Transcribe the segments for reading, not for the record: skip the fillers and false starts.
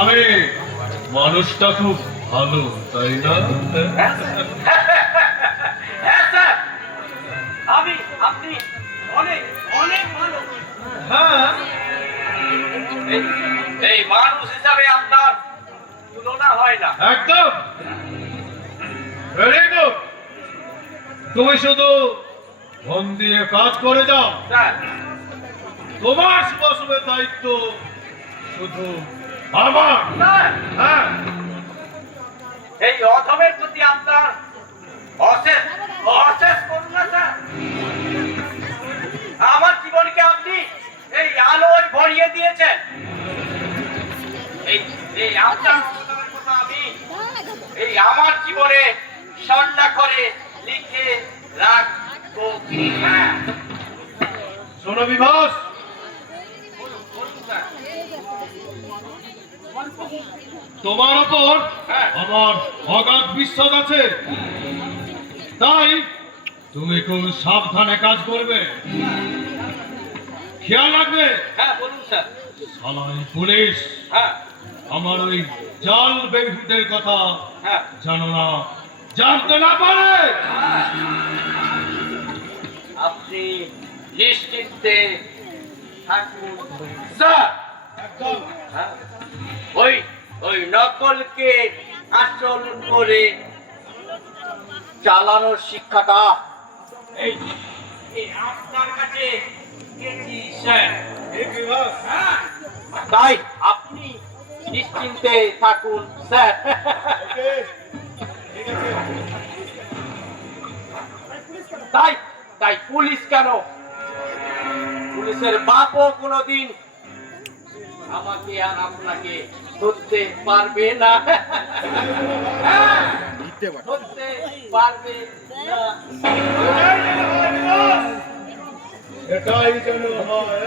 আমি মানুষটা খুব ভালো, তাই না? হ্যাঁ স্যার, আমি আপনি অনেক অনেক ভালো। হ্যাঁ, এই মানুষ হিসাবে আপনার তুলনা হয় না। একদম। Very good. তুমি শুধু মন দিয়ে কাজ করে যাও। স্যার, তোমার শুভাশুভের দায়িত্ব শুধু আমার। স্যার, হ্যাঁ, এই অধমের প্রতি আপনার অশেষ অশেষ করুণা স্যার। আমার জীবনকে আপনি এই আলোয় ভরিয়ে দিয়েছেন। এই এই আপনার অনুদানের কথা আমি এই আমার জীবনে স্বর্ণাক্ষরে লিখে রাখবো। হ্যাঁ, শোনো বিভাস, বলুন স্যার। তোমার ওপর হ্যাঁ। আমার অগাধ বিশ্বাস আছে, তাই তুমি খুব সাবধানে কাজ করবে, খেয়াল রাখবে। হ্যাঁ, বলুন স্যার। সালাই পুলিশ হ্যাঁ, আমার ওই জাল বেনিফিটের কথা হ্যাঁ, জানো না, জানতে না পারে। আপনি নিশ্চিন্তে থাকুন স্যার। একদম। হ্যাঁ, ওই ওই নকলকে আসল করে চালানোর শিক্ষাটা এই এই আপনার কাছে পেয়েছি স্যার। এই বিভাস, হ্যাঁ, তাই আপনি নিশ্চিন্তে থাকুন স্যার। ওকে, ঠিক আছে। তাই তাই পুলিশ কেন, পুলিশের বাপও কোনোদিন আমাকে আর আপনাকে ধরতে পারবে না। হ্যাঁ, ধরতে পারবে না। এটাই যেন হয়।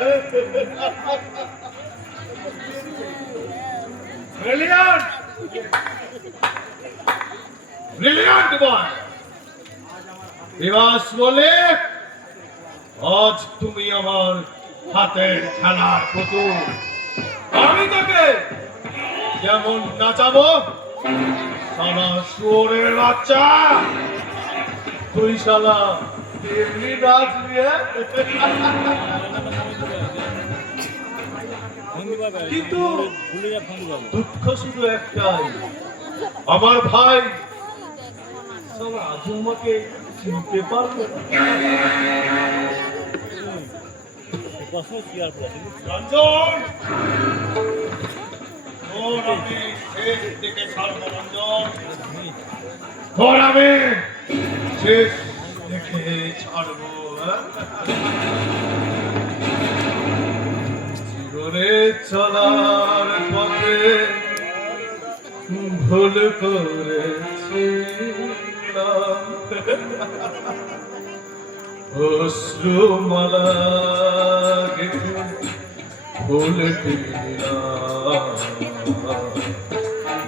ব্রিলিয়ান্ট, ব্রিলিয়ান্ট বয় বিভাস বলে, আজ তুমি আমার হাতের খেলার পুতুল। আমি তাকে যেমন নাচাবো, সালা শুয়োরের বাচ্চা, তুই শালা এমনি নাচবি। কিন্তু দুঃখ শুধু একটাই, আমার ভাই আজ আমাকে চিনতে পারবে না। রঞ্জন, তোর আমি শেষ দিকে ছাড়বো। রঞ্জন, তোর আমি শেষ দেখে ছাড়বো। জীবনে চলার পথে ভুল করেছি, অশ্রুমালা গেছে ভুল দিলাম।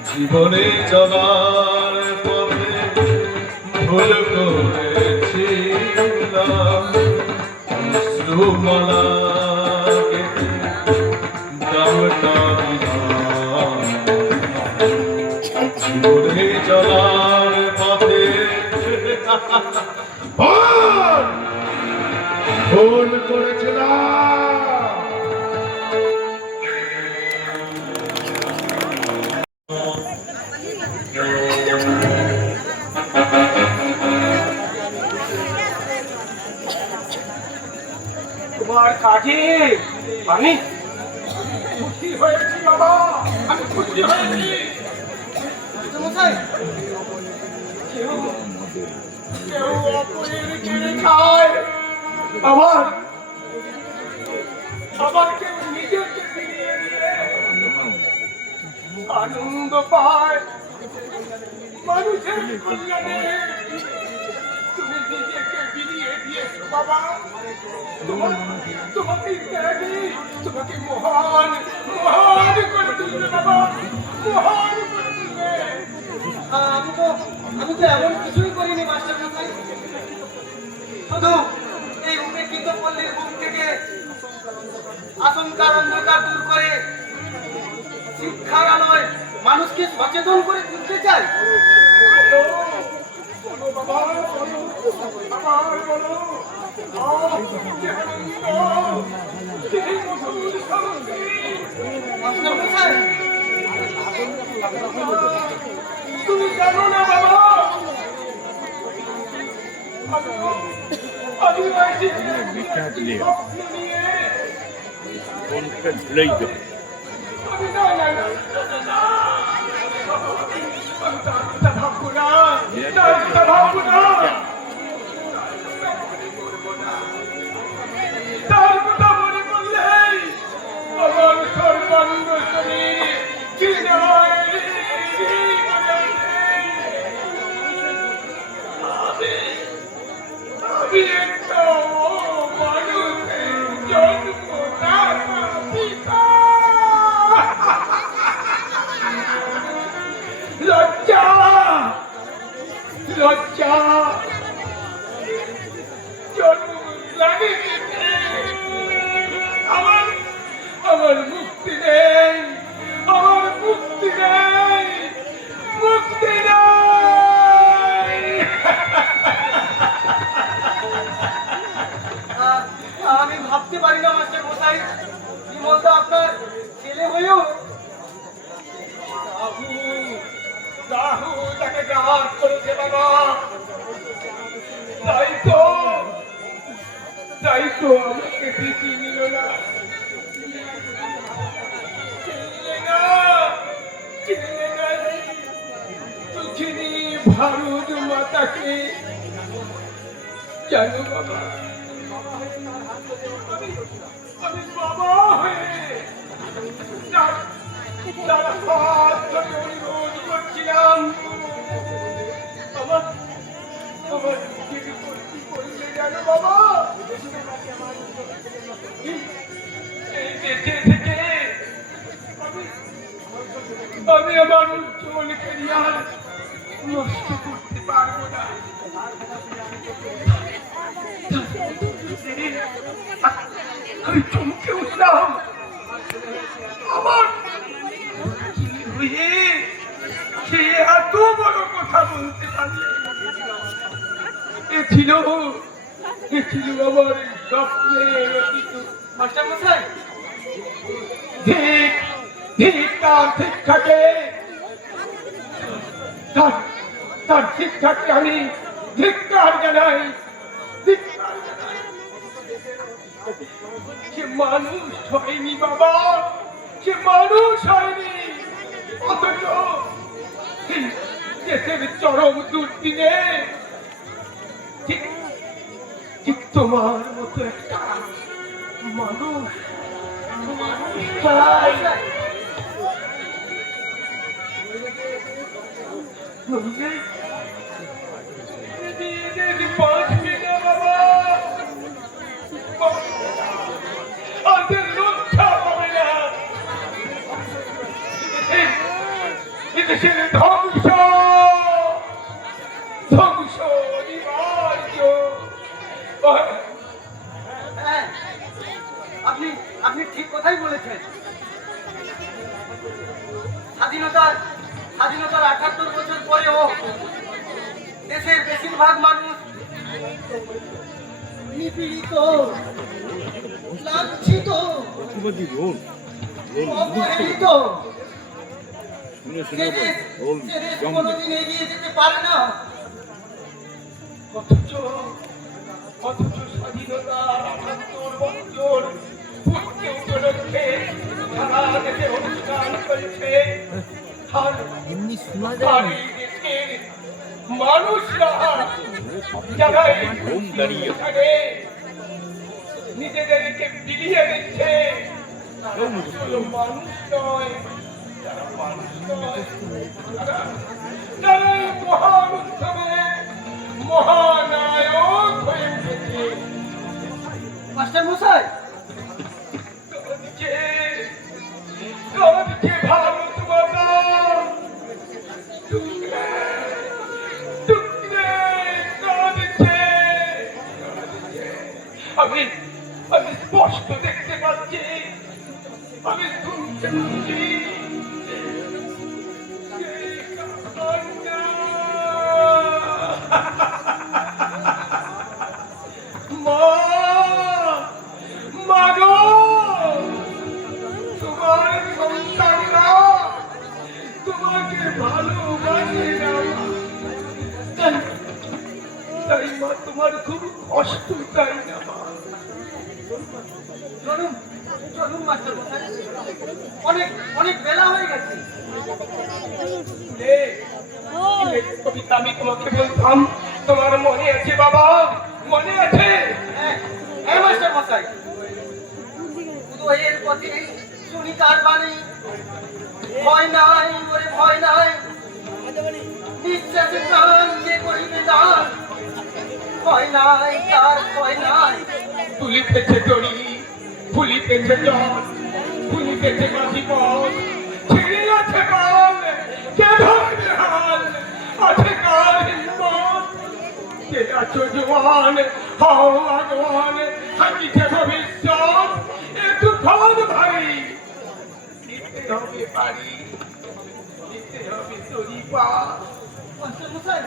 জীবনে চলার পথে ভুল করেছিলাম, অশ্রুমালা গেছে দামটা দিলাম। জীবনে চলার পথে ভুল করেছিলাম। তোমার কাজে আমি খুশি হয়েছি বাবা, আমি খুশি হয়েছি। কেউ কেউ অপরের কেড়ে খায়, আবার আবার কেউ নিজেকে ফিরিয়ে দিয়ে আনন্দ পায়। মানুষের কল্যাণে তুমি নিজেকে ফিরিয়ে দিয়েছো বাবা। তোমাকে ত্যাগী, তোমাকে মহান মহান করে তুলবে বাবা, মহান করে তুলবে। আমি তো এমন কিছুই করিনি মাস্টার মশাই, শুধু এই উপেক্ষিত পল্লীর বুক থেকে আশঙ্কার অন্ধকার দূর করে শিক্ষার আলোয় মানুষকে সচেতন করে তুলতে চাই। মাস্টারমশাই, তুমি জানো না বাবা, আদিবাসী স্বপ্ন নিয়ে আমি তার কথা ভাববো না, তার কথা ভাববো না, তার কথা মনে করলেই আমার সর্বাঙ্গ শরীর ঘৃণায় আমি একটা মানুষের জন্ম দাতা পিতা। লজ্জা, লজ্জা জন্ম লাগে আমার, আমার মুক্তি নেই, আমার মুক্তি নেই, মুক্তি নেই। আমি ভাবতে পারি না মাস্টারমশাই, বিমলদা আপনার ছেলে হয়েও রাহু, রাহু তাকে ঘাত করেছে বাবা, তাই তো আমাকে দিতে নিল না, চিনলে না, চিনলে না তুঝিনি ভারত মাতাকে, জানো বাবা, আমি বাবা হয়ে তার হাত ধরে অনুরোধ করছিলাম, আমার আমার কি করলে জানো বাবা, এই দেশে থেকে আমি আমার উজ্জ্বল ক্যারিয়ার নষ্ট করতে পারবো না। আমি চমকে উঠলাম, আমার হয়ে সে এত বড় কথা বলতে পারলে, এ ছিল আমার স্বপ্নের অতীত। মাস্টারমশাই, ঠিক ঠিক তার শিক্ষাকে, তার শিক্ষাকে আমি ধিক্কার জানাই, ধিক্কার জানাই। সে মানুষ হয়নি বাবা, সে মানুষ হয়নি, অথচ দেশের চরম দুর্দিনে ঠিক ঠিক তোমার মতো একটা মানুষ, চাই। বাঁচবে না বাবা, আমাদের রক্ষা পাবে না, এদেশের ধ্বংস, ধ্বংস অনিবার্য। হ্যাঁ, আপনি আপনি ঠিক কথাই বলেছেন। স্বাধীনতার ৭৮ বছর পরেও দেশের বেশিরভাগ মানুষ নিপীড়িত, লাঞ্ছিত, অবহেলিত। সে দেশ কোনোদিন এগিয়ে যেতে পারে না। অথচ স্বাধীনতার ৭৮ বছর পূর্তি উপলক্ষে সারা দেশে অনুষ্ঠান করেছে। আর এই দেশের মানুষরা যারা এই এখানে নিজেদেরকে বিলিয়ে দিচ্ছে, তারা আসলে মানুষ নয়, তারা মানুষ নয়, তারা এই মহান উৎসবে মহানায়ক হয়ে উঠেছে। মাস্টারমশাই, কাঁদছে ভারত মাতা, টুকরে কাঁদছে। আমি স্পষ্ট দেখতে পাচ্ছি, আমি শুনতে পাচ্ছি, সন্তান না তোমাকে ভালোবাসে না। তাই মা তোমার খুব কষ্ট, তাই না মা? চলুন চলুন মাস্টার মশাই, অনেক অনেক বেলা হয়ে গেছে। কবিতা আমি তোমাকে বলতাম, তোমার মনে আছে বাবা? মনে আছে? হ্যাঁ হ্যাঁ মাস্টার মশাই, উদয়ের পথে শুনি তার বাণী, ভয় নাই ওরে ভয় নাই, নিঃশ্বাসে প্রাণ যে করিবে দান, ভয় নাই তার ভয় নাই। তুলিতেছে দড়ি, ফুলিতেছে জল, ফুলিতেছে মাঝি পথ, ছিঁড়ে আছে পাল, কে ধরবে হাল, আছে কার হিম্মত? কে আছো জোয়ান, হও আগোয়ান, থাকিছে ভবিষ্যৎ, এ তুফান ভারী, দিতে হবে পারি, দিতে হবে তরি পা। মাস্টার মশাই,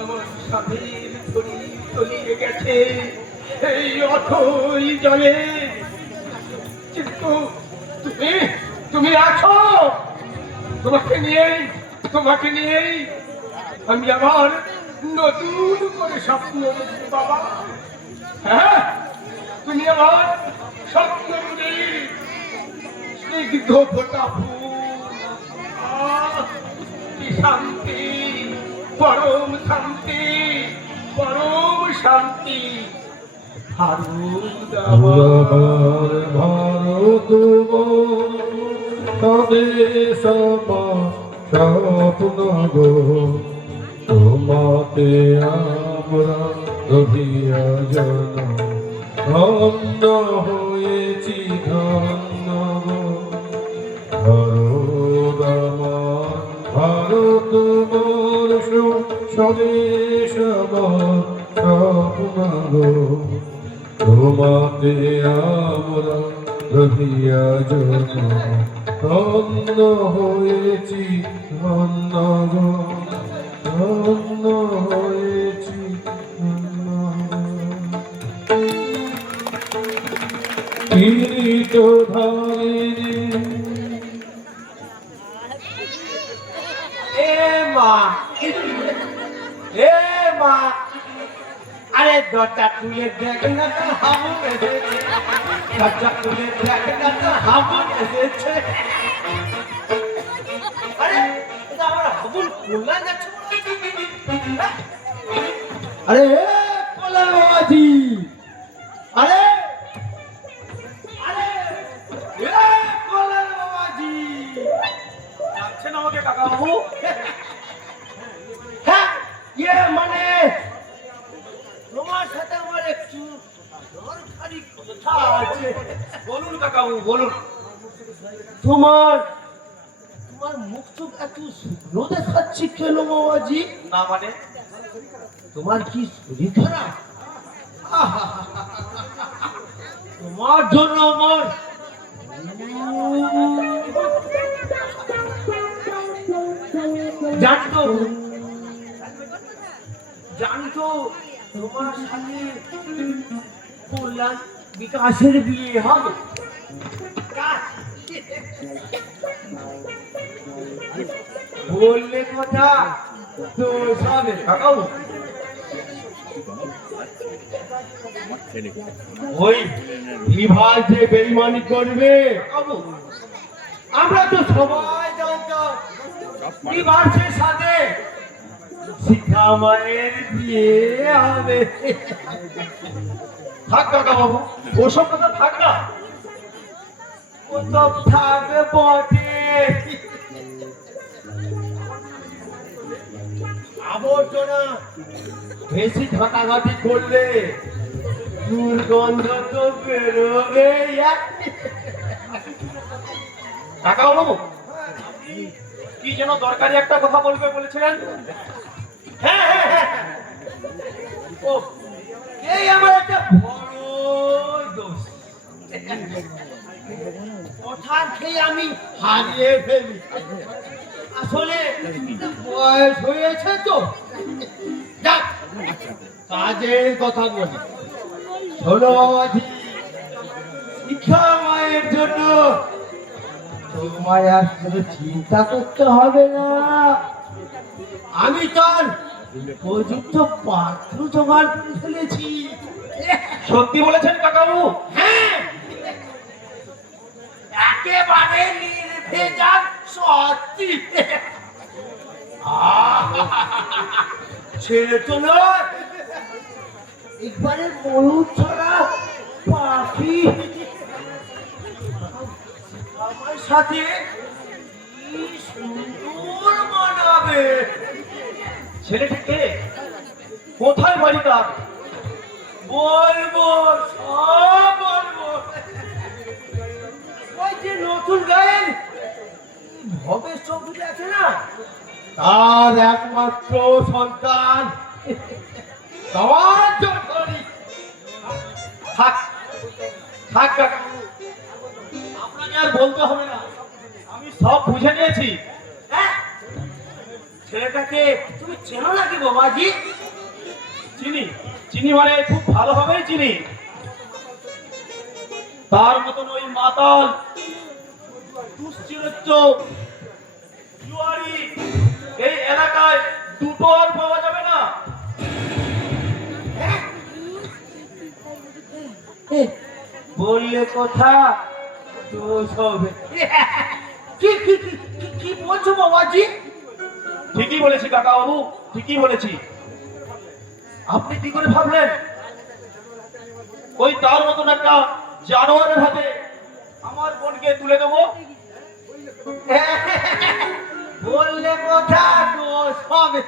আমার স্বামীর ছড়ি তলিয়ে গেছে এই অথই জলে, কিন্তু তুমি তুমি আছো, তোমাকে নিয়েই আমি আবার নতুন করে স্বপ্ন দেখি বাবা। হ্যাঁ, তুমি আমার স্বপ্ন স্নিগ্ধ ফোটা ফুল, কি শান্তি, পরম শান্তি, পরম শান্তি। আমার ভারত স্বদেশ স্বপ্ন গো, তোমাতে আমরা গভীরা জন, ধন্য হয়েছি ধন্য গো। ভারত আমার, ভারত মোর স্বদেশ আমার স্বপ্ন গো, তোমাতে আমরা রহিয়া জন, ধন্য হয়েছি ধন্য গো, ধন্য হয়েছি ধন্য গো। কিরিট ধারিণী এ মা, এ মা, আরে দরজা খুলে দেখ না তো হাবুন এসেছে, দরজা খুলে দেখ না তো হাবুন এসেছে। আরে এটা আমার হাবুন কোলা যাচ্ছে। আরে কোলা বাবাজি, আরে আরে কোলা বাবাজি, যাচ্ছেন আমাকে কাকা বাবু? হ্যাঁ ইয়ে মানে তোমার সাথে আমার একটু দরকারি কথা আছে। বলুন কাকা বাবু বলুন। তোমার তোমার মুখ চোখ এত শুকনো দেখাচ্ছি কেন বাবাজি? না মানে? তোমার কি শরীর খারাপ? তোমার জন্য আমার জানতো তোমার সাথে কল্যাণ বিকাশের বিয়ে হবে। বললে কথা তো সবে কাকাও ওই বিভাগ যে বেইমানি করবে আমরা তো সবাই জানতাম বিভাগের সাথে শিক্ষা মায়ের বিয়ে হবে। থাক কাকা বাবু, ওসব কথা থাক না। ও তো থাকবে বটে, আবর্জনা বেশি ঘাটাঘাটি করলে দুর্গন্ধ তো বেরোবে। কাকা বাবু কি যেন দরকারি একটা কথা বলবে বলেছিলেন? হ্যাঁ হ্যাঁ হ্যাঁ ও এই আমার একটা বড় দোষ, কথা খেয়ে আমি হারিয়ে ফেলি। আসলে বয়স হয়েছে তো। যাক, কাজের কথা বলি। শোনো বাবাজি, শিক্ষা মায়ের জন্য তোমায় আর কোনো চিন্তা করতে হবে না। আমি তোর উপযুক্ত পাত্র জোগাড় করে ফেলেছি। সত্যি বলেছেন কাকাবু? হ্যাঁ, একেবারে নির্ভেজাল সত্যি। ছেড়ে তো নয়, একবারে ময়ূর ছড়া পাখি আমার সাথে কি সুন্দর মানাবে। ছেলেটিকে কোথায় বাড়ি তার? বলবো, সব বলবো। ওই যে নতুন গায়ের ভবেশ চৌধুরী আছে না, তার একমাত্র সন্তান সবার চৌধুরী। থাক থাক কাকাবু, আপনাকে আর বলতে হবে না, আমি সব বুঝে নিয়েছি। হ্যাঁ? ছেলেটাকে তুমি চেনো নাকি বাবাজি? চিনি, চিনি মানে খুব ভালোভাবেই চিনি। তার মতন ওই মাতাল দুশ্চরিত্র জুয়ারি এই এলাকায় দুটো আর পাওয়া যাবে না। বললে কথা দোষ হবে। কি কি কি কি- কি বলছো বাবাজি? ঠিকই বলেছি কাকাবাবু, ঠিকই বলেছি। আপনি কি করে ভাবলেন ওই তার মতন একটা জানোয়ারের হাতে আমার বোনকে তুলে দেবো? বললে কথা দোষ হবে।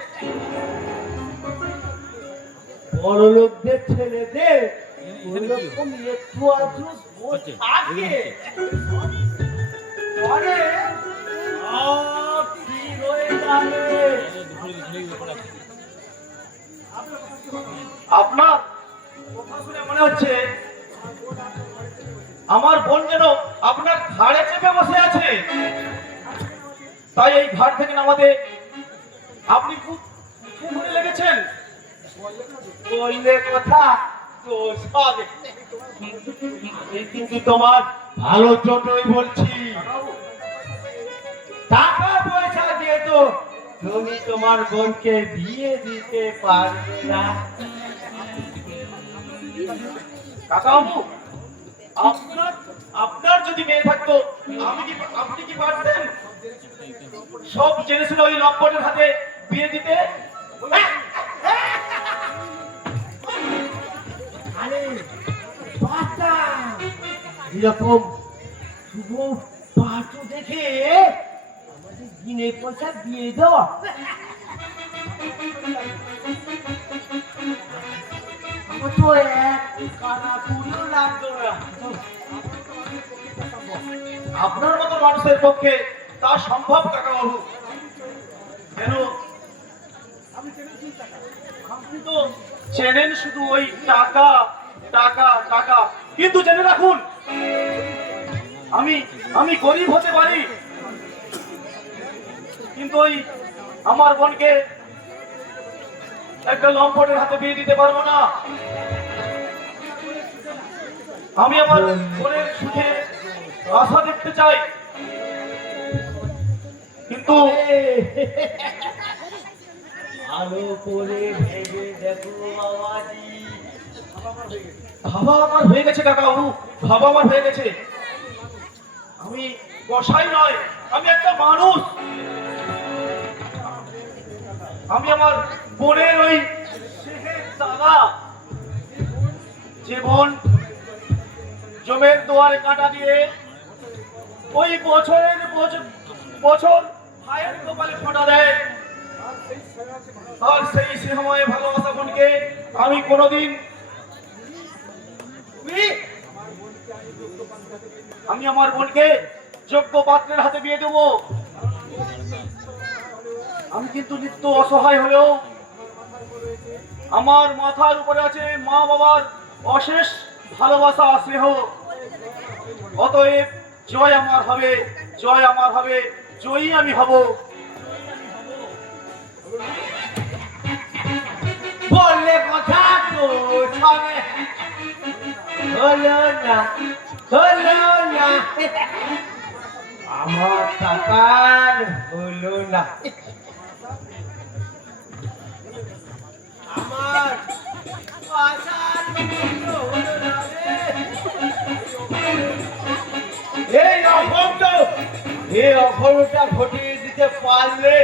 বড় লোকদের ছেলেদের ওরকম একটু আধটু দোষ থাকে। পরে সব ঠিক হয়ে যাবে। আপনার কথা শুনে মনে হচ্ছে আমার বোন যেন আপনার ঘাড়ে চেপে বসে আছে, তাই এই ঘাট থেকে নামাতে আপনি খুব ঘুরে লেগেছেন। বললে কথা দোষ হবে। কিন্তু তোমার ভালোর জন্যই বলছি। টাকা পয়সা দিয়ে তো তুমি তোমার বোনকে বিয়ে দিতে পারবে না। কাকাবাবু, আপনার আপনার যদি মেয়ে থাকতো আপনি কি পারতেন সব জেনে শুনে ওই লম্পটের হাতে বিয়ে দিতে? আরে বাচ্চা, এরকম শুভ পাত্র দেখে আমাদের দিনে পয়সা দিয়ে দেওয়া। আমার তো এক কানা কুড়িও লাগতো না। আপনার মতো মানুষের পক্ষে তা সম্ভব কাকাবাবু। কেন আপনি তো চেনেন শুধু ওই টাকা টাকা টাকা, কিন্তু জেনে রাখুন আমি গরিব হতে পারি, কিন্তু ওই আমার বোনকে একটা লম্পটের হাতে বিয়ে দিতে পারবো না। আমি আমার বোনের সুখে আশা দেখতে চাই, কিন্তু ভালো করে ভেবে দেখো বাবাজি। ভাবা আমার হয়ে গেছে কাকাবাবু, ভাবা আমার হয়ে গেছে। আমি কসাই নয়, আমি একটা মানুষ। আমি আমার বোনের ওই শেখের দাদা, যে বোন জমের দুয়ারে কাঁটা দিয়ে ওই বছরের বছর ভাইয়ের কপালে ফোঁটা দেয়, আর সেই সময় ভালোবাসা বোনকে আমি কোনোদিন আমি আমার বোনকে যোগ্য পাত্রের হাতে বিয়ে দেব। আমি কিন্তু নিত্য অসহায় হলেও আমার মাথার উপরে আছে মা বাবার অশেষ ভালোবাসা স্নেহ। অতএব জয় আমার হবে, জয় আমার হবে, জয়ী আমি হব। বললে কথা তো হবে। হলো না, হলো না আমার টাকার হলো না আমার আশার মতো হলো না রে। এই অঘটনটা ঘটিয়ে দিতে পারলে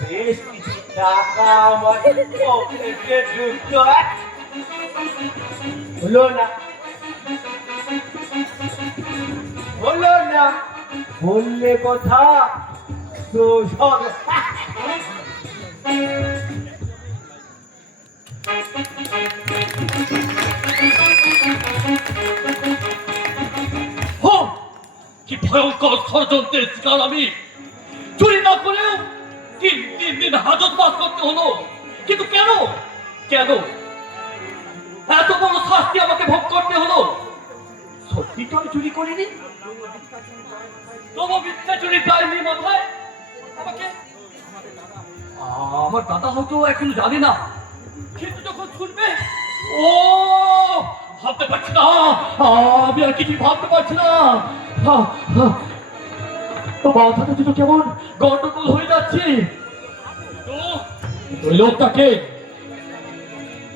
বেশ কিছু টাকা আমার পকেটে ঢুকতো হলো না হলো না বললে কথা তো সব হোম! কি ভয়ঙ্কর ষড়যন্ত্রের শিকার আমি। চুরি না করেও তিন দিন হাজত বাস করতে হলো। কিন্তু কেন কেন এত বড় শাস্তি আমাকে ভোগ করতে হলো? সত্যি তো আমি চুরি করিনি। তবু মিথ্যা চুরি পাইনি মাথায় আমাকে। আমার দাদা হয়তো এখন জানে না, কিন্তু যখন শুনবে, ও ভাবতে পারছি না, আমি আর কিছু ভাবতে পারছি না। মাথাটা যেন কেমন গন্ডগোল হয়ে যাচ্ছে। ওই লোকটাকে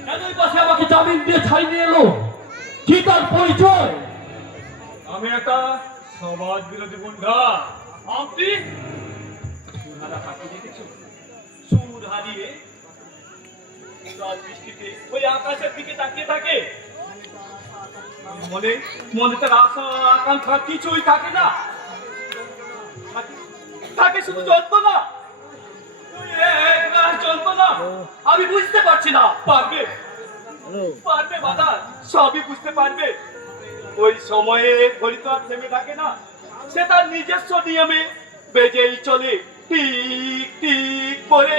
কেন এই পাশে আমাকে জামিন দিয়ে ছাড়িয়ে নিয়ে এলো? কি তার পরিচয়? আমি একটা সমাজ বিরোধী গুন্ডা। আপনি সুরহারা হাঁটি দেখেছো? সুর হারিয়ে রাত বৃষ্টিতে ওই আকাশের দিকে তাকিয়ে থাকে। মনে মনে তার আশা আকাঙ্ক্ষা কিছুই থাকে না, থাকে শুধু যন্ত্রণা। ওই এক রাত যন্ত্রণা। আমি বুঝতে পারছি না। পারবে পারবে বাধা, সবই বুঝতে পারবে। ওই সময়ে ঘড়ি তো আর থেমে থাকে না, সে তার নিজস্ব নিয়মে বেজেই চলে, টিক টিক করে।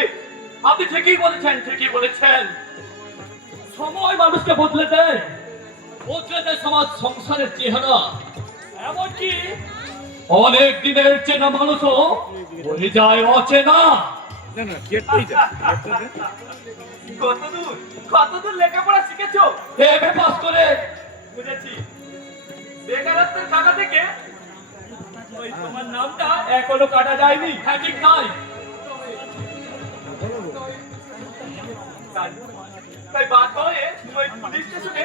আপনি ঠিকই বলেছেন, ঠিকই বলেছেন। সময় মানুষকে বদলে দেয়, বদলে দেয় সমাজ সংসারের চেহারা। এমনকি অনেক দিনের চেনা মানুষও বলে যায় অচেনা। কতদূর লেখাপড়া শিখেছো? এমএ পাস করে বুঝেছি। বেকারত্বের কাটা থেকে ওই তোমার নামটা এখনো কাটা যায়নি। হ্যাঁ, ঠিক নয়। তাই বাধ্য হয়ে ওই পুলিশ স্টেশনে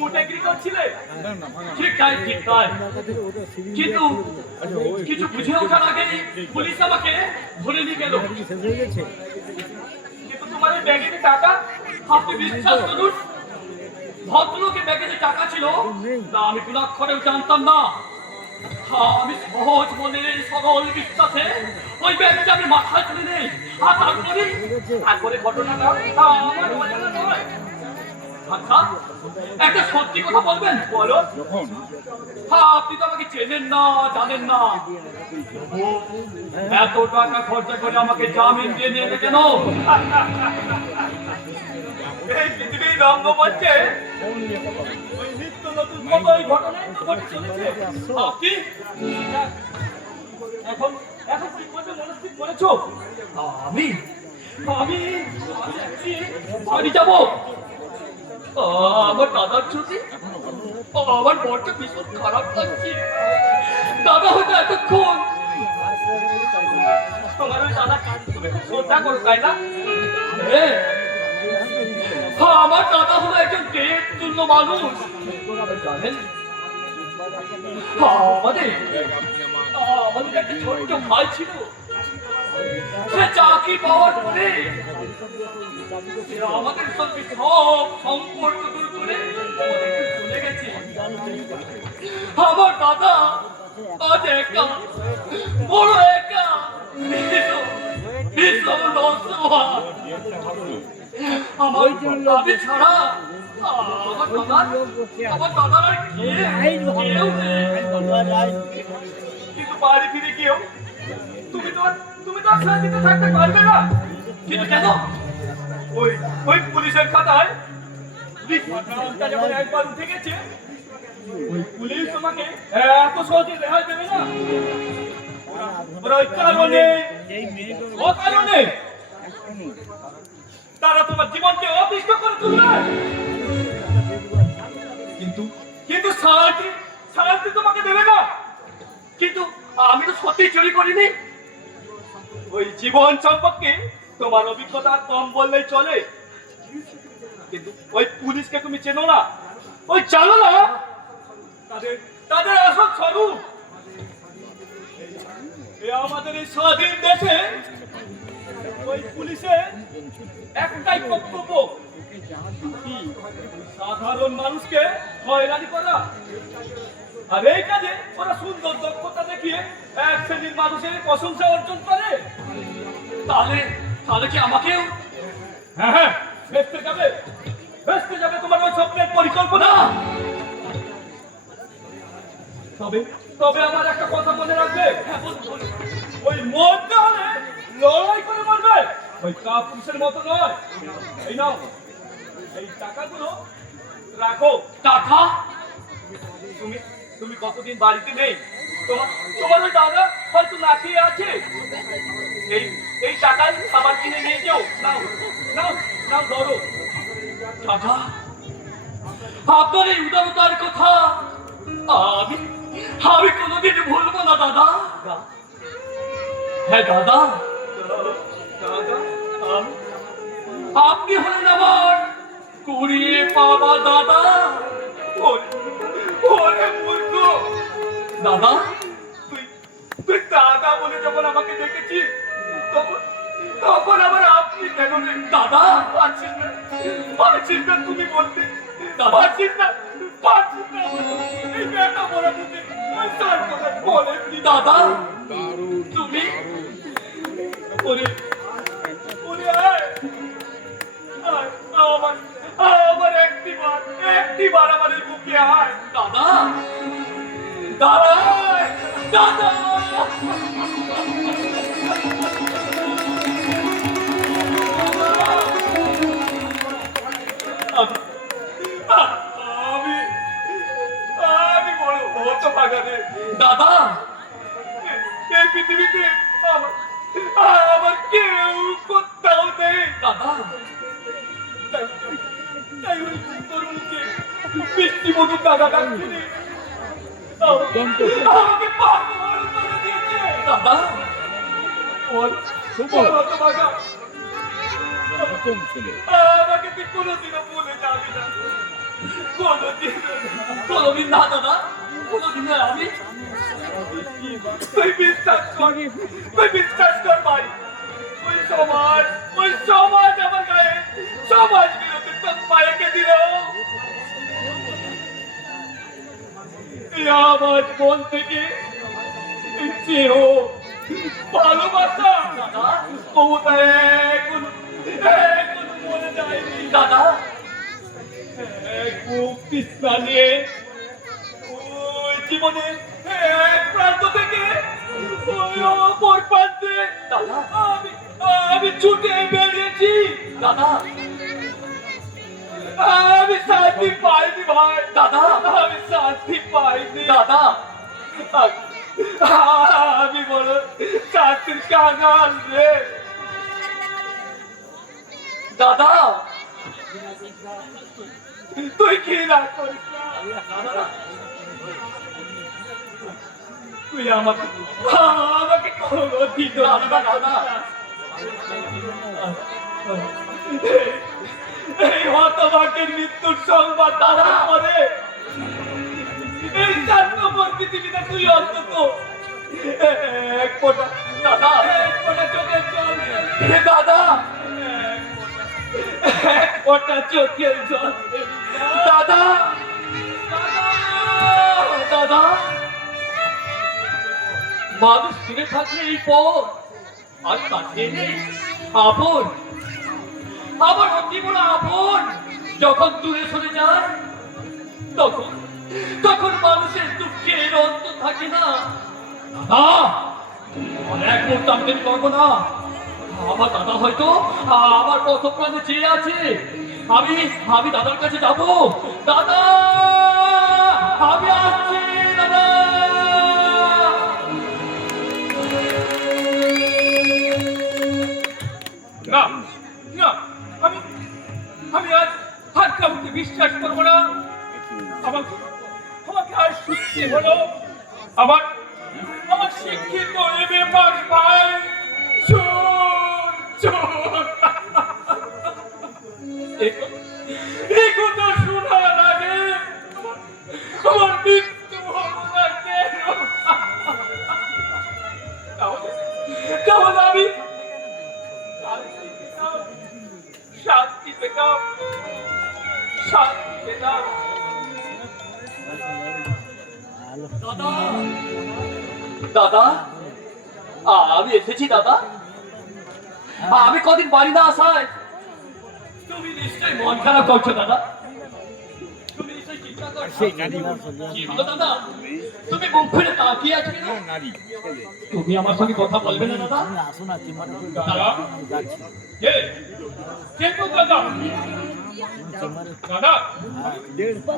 মুটেগিরি করছিলে। ঠিক তাই, ঠিক তাই। কিন্তু কিছু বুঝে ওঠার আগে পুলিশ আমাকে ধরে নিয়ে গেল। কিন্তু তোমার এই ব্যাগে যে টাকা, আপনি বিশ্বাস করুন, ভদ্রলোকের ব্যাগে যে টাকা ছিল তা আমি গুণাক্ষরেও জানতাম না। আমি সহজ মনে সরল বিশ্বাসে ওই ব্যাগটা আমি মাথায় তুলে নেই। আর তারপরে ঘটনাটা আমার অজানা নয়। আচ্ছা, একটা সত্যি কথা বলবেন? বলো। আপনি তো আমাকে চেনেন না, জানেন না। এত টাকা খরচা করে আমাকে জামিন দিয়ে নিয়ে এলে কেন? এই পৃথিবীর রঙ্গমঞ্চে ওই নিত্য নতুন কত এই ঘটনাই তো ঘটে চলেছে। আপনি এখন এখন কি করবে মনস্থির করেছো? আমি আমি বাড়ি যাব। আমার দাদার ছুটি, আমার বড্ড ভীষণ খারাপ লাগছে। দাদা হয়তো এতক্ষণ তোমার ওই দাদা তুমি খুব শ্রদ্ধা করো, তাই না? হ্যাঁ, আমার দাদা হলো একজন দেব তুল্য মানুষ। জানেন, আমাদের আমাদের একটা ছোট্ট ভাই ছিল। সে চাকরি পাওয়ার পরে সে আমাদের সঙ্গে সব সম্পর্ক দূর করে আমাদেরকে চলে গেছে। আমার দাদা আজ একা, বড় একা, ভীষণ অসহায়। আমার আমি ছাড়া আমার দাদার আর কেউ নেই। কিন্তু বাড়ি ফিরে গিয়েও তুমি তো আর শান্তিতে থাকতে পারবে না। কিন্তু কেন? ওই ওই পুলিশের খাতায় নামটা যখন একবার উঠে গেছে, ওই পুলিশ তোমাকে এত সহজে রেহাই দেবে না। ওরা ওই কারণে অকারণে তারা তোমার জীবনকে অতিষ্ঠ করে তুলবে। কিন্তু কিন্তু সারাটি শাস্তি তোমাকে দেবে না। কিন্তু আমি তো সত্যি চুরি করিনি। ওই জীবন সম্পর্কে তোমার অভিজ্ঞতা কম বললেই চলে, কিন্তু ওই পুলিশকে তুমি চেনো না, ওই জানো না তাদের তাদের আসল স্বরূপ। আমাদের এই স্বাধীন দেশে ওই পুলিশের একটাই কর্তব্য, কি? সাধারণ মানুষকে হয়রানি করা। আর এই কাজে ওরা সুন্দর দক্ষতা দেখিয়ে এক শ্রেণীর মানুষের প্রশংসা অর্জন করে। তাহলে তাহলে কি আমাকেও? হ্যাঁ হ্যাঁ, ভেস্তে যাবে তোমার ওই স্বপ্নের পরিকল্পনা। তবে তবে আমার একটা কথা মনে রাখবে, ওই মরতে হলে লড়াই করে মরবে, ওই কাপুরুষের মতো নয়। এই নাও, এই টাকাগুলো রাখো। টাকা? তুমি তুমি কতদিন বাড়িতে নেই, তোমার তোমার ওই দাদা হয়তো না খেয়ে আছে। এই এই টাকায় খাবার কিনে নিয়ে যাও। নাও নাও নাও, ধরো। দাদা, আপনার এই উদারতার কথা আমি আমি কোনোদিন ভুলবো না দাদা। হ্যাঁ দাদা, দাদা, আপনি হলেন আমার কুড়িয়ে পাওয়া দাদা। ওরে মূর্খ! দাদা, তুই তুই দাদা বলে যখন আমাকে দেখেছিস, তখন তখন আবার আপনি কেন রে? দাদা, পারছিস না তুমি বলতে, পারছিস না। এই বেটা বড় মুখে তার কথা বলে দাদা, তুমি ওরে ওরে আয় আয়, আমার একটিবার আমার এই বুকে আয়। দাদা, দাদা, দাদা। আমি আমি বড় হতভাগা রে। দাদা, এই পৃথিবীতে আমার কেউ কোথাও নেই। দাদা, তাই ওই তোর মুখে বৃষ্টি মতো দাদা ডাকছিলি, আমাকে পাগল করে দিয়েছে। দাদা, হতভাগা, আমাকে তুই কোনোদিনও ভুলে যাবি না, কোনোদিন না দাদা, কোনোদিন না। আমি তুই বিশ্বাস কর ভাই, ওই সমাজ আমার গায়ে সমাজ বিরোধী তোর পায়েকে দিল। আমার মন থেকে চেয়েও ভালোবাসা মমতা এখন মনে যায়নি। দাদা, এক বুক তৃষ্ণা নিয়ে ওই জীবনে এক প্রান্ত থেকে ওই অপর প্রান্তে আমি ছুটে বেরিয়েছি। দাদা, আমি শান্তি পাইনি ভাই। দাদা, আমি শান্তি পাইনি। দাদা, আমি বলো শান্তির কাঙাল রে। দাদা, তুই কি রাগ করিস না? তুই আমাকে কোনোদিন দাদা, এই হতভাগের মৃত্যুর সংবাদ দাদা পরে এই স্বার্থপর পৃথিবীতে তুই অন্তত এক ফোঁটা চোখের জল, দাদা, এক ফোঁটা চোখের জল। দাদা, দাদা, মানুষ ফিরে থাকলে এই পথ আর কাছে নেই আপন, আবার অতি বড় আপন যখন দূরে সরে যায়, তখন মানুষের দুঃখের অন্ত থাকে না। দাদা, অনেক মুহূর্ত আমি দেরি করবো না। আমার দাদা হয়তো আমার পথ প্রাণে চেয়ে আছে। আমি দাদার কাছে যাবো। দাদা, আমি আসছি। দাদা, না না, আমি আজ কাউকে বিশ্বাস করবো না। আমাকে আর সত্যি হলো আমার আমার শিক্ষিত এমএ পাস ভাই চোর চোর এই কথা শোনার আগে আমার মৃত্যু হলো না কেন? তাহলে আমি শান্তি পেতাম শান্তি পেতাম। দাদা দাদা আমি এসেছি দাদা। আমি কদিন বাড়ি না আসায় তুমি নিশ্চয়ই মন খারাপ করছো দাদা। তুমি নিশ্চয়ই চিন্তা করছো কি হলো দাদা? তুমি মুখ ফিরে তাকিয়ে আছো কেন? তুমি আমার সঙ্গে কথা বলবে না দাদা? দাদা কে কে তো দাদা দাদা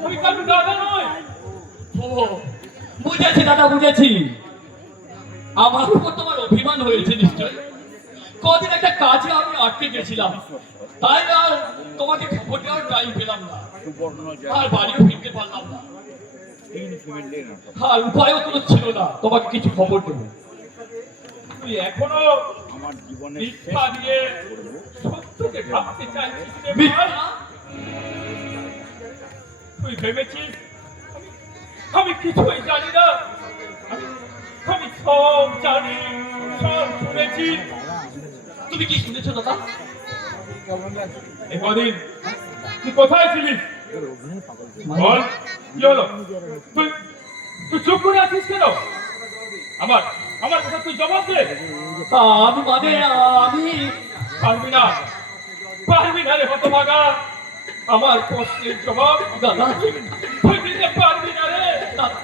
ওই কাকু দাদা নয়। ও বুঝেছি দাদা বুঝেছি। আমার উপর তোমার অভিমান হয়েছে নিশ্চয়। কদিন একটা কাজে আমি আটকে গেছিলাম, তাই আর তোমাকে খবর দেওয়ার টাইম পেলাম না, আর বাড়িও ফিরতে পারলাম না, আর উপায়ও কোনো ছিল না তোমাকে কিছু খবর দেবো। তুই এখনো মিথ্যা দিয়ে সত্যকে ভাবতে চাইছিস রে ভাই? মিথ্যা? তুই ভেবেছিস আমি কিছুই জানি না? আমি সব জানি, সব শুনেছি। তুমি কি শুনেছো দাদা? এদিন তুই কোথায় ছিলিস? বল কি হলো? তুই তুই চুপ করে আছিস কেন? আমার আমার কথা তুই জবাব দে। আমি মানে আমি পারবি না পারবি না রে হতভাগা। আমার প্রশ্নের জবাব দাদা তুই দিতে পারবি না রে। দাদা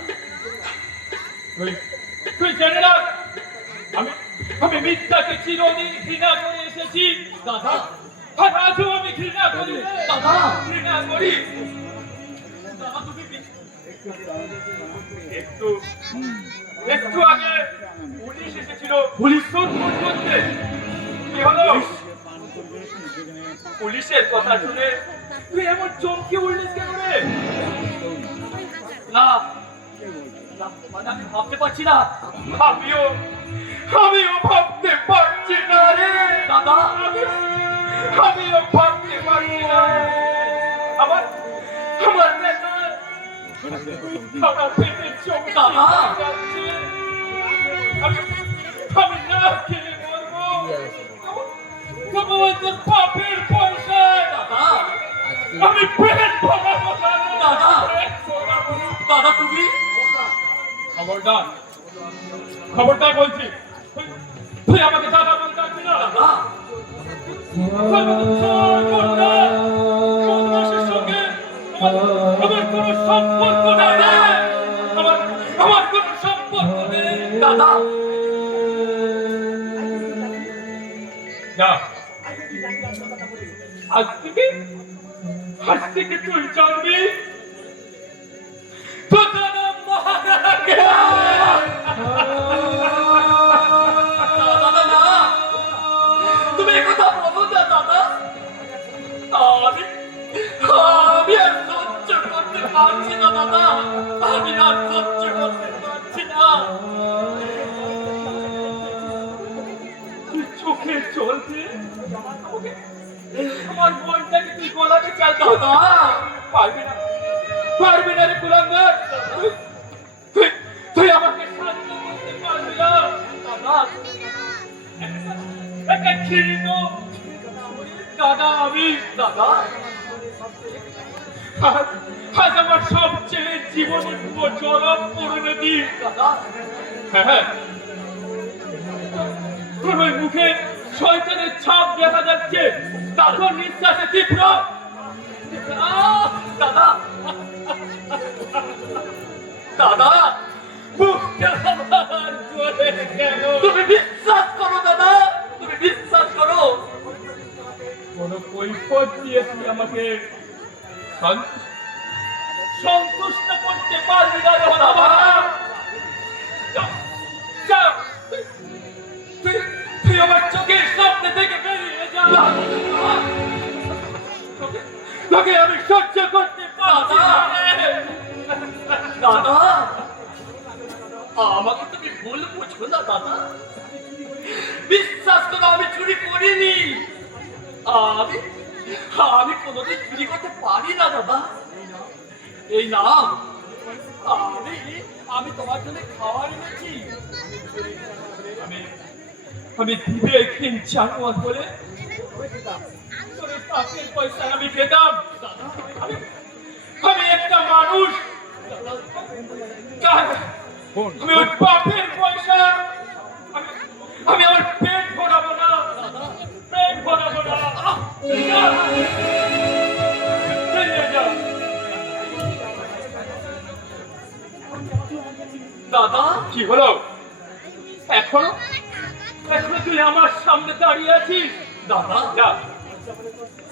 তুই তুই জেনে রাখ আমি আমি মিথ্যাকে চিরদিন ঘৃণা করে এসেছি দাদা আর আজও আমি ঘৃণা করি রে। দাদা ঘৃণা করি। দাদা তুমি একটু একটু আগে পুলিশ এসেছিল পুলিশ তোর ফোন করতে। কি হলো? পুলিশের কথা শুনে তুই এমন চমকে উঠলিস কেন রে? না না, মানে আমি ভাবতে পারছি না আমিও আমিও ভাবতে পারছি না রে দাদা। আমিও ভাবতে পারছি না। আমার আমার নেতা আমার পেটের চোখ দাদা। যাচ্ছে। আমি আমি না খেয়ে মরবো। তবুও তোর পাপের পয়সায় দাদা আমি পেট ভরাবো না রে। দাদা। পেট ভরাবো না। দাদা তুমি খবরদার খবরদার বলছি তুই আমাকে দাদা বলে ডাকবি না। দাদা সন্ন্যাসীর সঙ্গে আমার কোনো সম্পর্ক নেই রে। আমার কোনো সম্পর্ক নেই। দাদা যা আজ থেকে তুই জানবি তোর দাদা মারা দাদা না, তুমি একথা বলো না দাদা। আমি আমি আর সহ্য করতে পারছি না দাদা। আমি আর সহ্য করতে পারছি না। তুই চোখে চলতে আমার মনটাকে তুই গলাতে চাল দাদা। পারবি না পারবি না রে কুলাঙ্গার। তুই তুই আমাকে শান্ত করতে পারবি না দাদা। একটা ক্ষীণ দাদা আমি দাদা। আজ আমার সবচেয়ে জীবনের চরম পরিণতি দাদা হ্যাঁ তোর ওই মুখে শয়তানের ছাপ দেখা যাচ্ছে। তারপর নিঃশ্বাসে তীব্র দাদা দাদা মুখটা আমার করে কেন? তুমি বিশ্বাস করো দাদা, তুমি বিশ্বাস করো। কোন কৈফত দিয়ে তুই আমাকে সন্তুষ্ট করতে পারবি না রে বাবা। তুই আমার চোখের সামনে থেকে বেরিয়ে যা। তোকে আমি সহ্য করতে পারছি না রে। দাদা আমাকে তুমি ভুল বুঝো না দাদা, বিশ্বাস করো আমি চুরি করিনি। আমি আমি কোনোদিন চুরি করতে পারি না দাদা। এই নাম আমি আমি তোমার জন্য খাবার এনেছি। আমি আমি দিবে কিনছি আমার বলে তোর পাপের পয়সা আমি খেতাম দাদা। আমি একটা মানুষ, আমি ওই পাপের পয়সা আমি আমার পেট ভরাবো না, পেট ভরাবো না। চলে যা। দাদা কি হলো? এখনো এখনো তুই আমার সামনে দাঁড়িয়ে আছিস? দাদা যা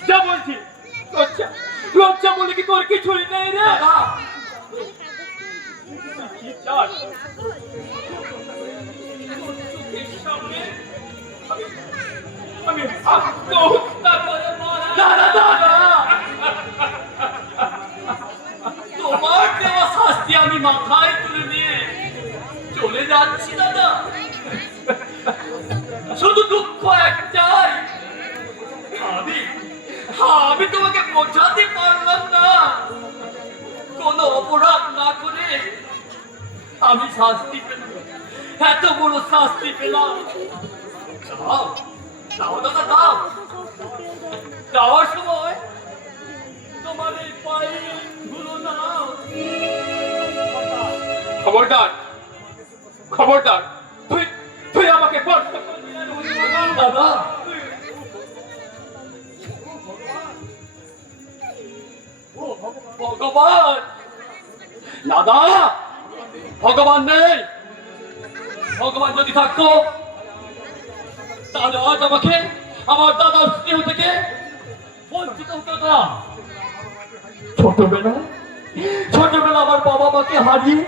যা বলছি। লজ্জা লজ্জা বলে কি তোর কিছুই নেই রে? দাদা কি চাস? চোখের সামনে আমি আত্মহত্যা করে মারা। দাদা দাদা তোমার দেওয়া শাস্তি আমি মাথায় তুলে নিয়ে চলে যাচ্ছি দাদা। শুধু দুঃখ একটাই, আমি আমি তোমাকে বোঝাতে পারলাম না। কোনো অপরাধ না করে আমি শাস্তি পেলাম, এত বড় শাস্তি পেলাম। দাও দাও দাদা দাও। যাওয়ার সময় তোমার এই পায়ে ধুলো নাও। খবরদার খবরদার, তুই তুই আমাকে স্পর্শ করবি না। দাদা ভগবান, দাদা ভগবান নেই। ভগবান যদি থাকতো তাহলে আজ আমাকে আমার দাদার স্নেহ থেকে বঞ্চিত হতো না। ছোটবেলা আমার বাবা মাকে হারিয়ে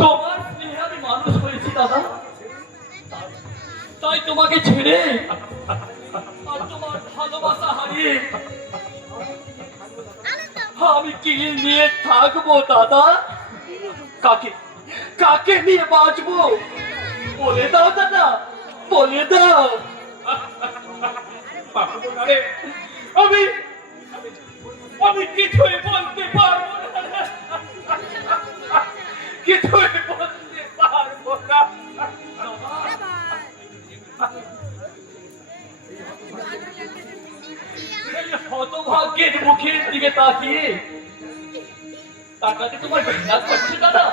তোমার স্নেহে আমি মানুষ হয়েছি দাদা। তাই তোমাকে ছেড়ে আর তোমার ভালোবাসা হারিয়ে আমি কি নিয়ে থাকবো দাদা? কাকে কাকে নিয়ে বাঁচবো বলে দাও দাদা, বলে দাও। আরে আমি আমি কিছুই বলতে পারবো না, কিছুই বলতে পারবো না। এই হতভাগ্যের মুখের দিকে তাকিয়ে তাকাতে তোমার ঘৃণা করছে দাদা?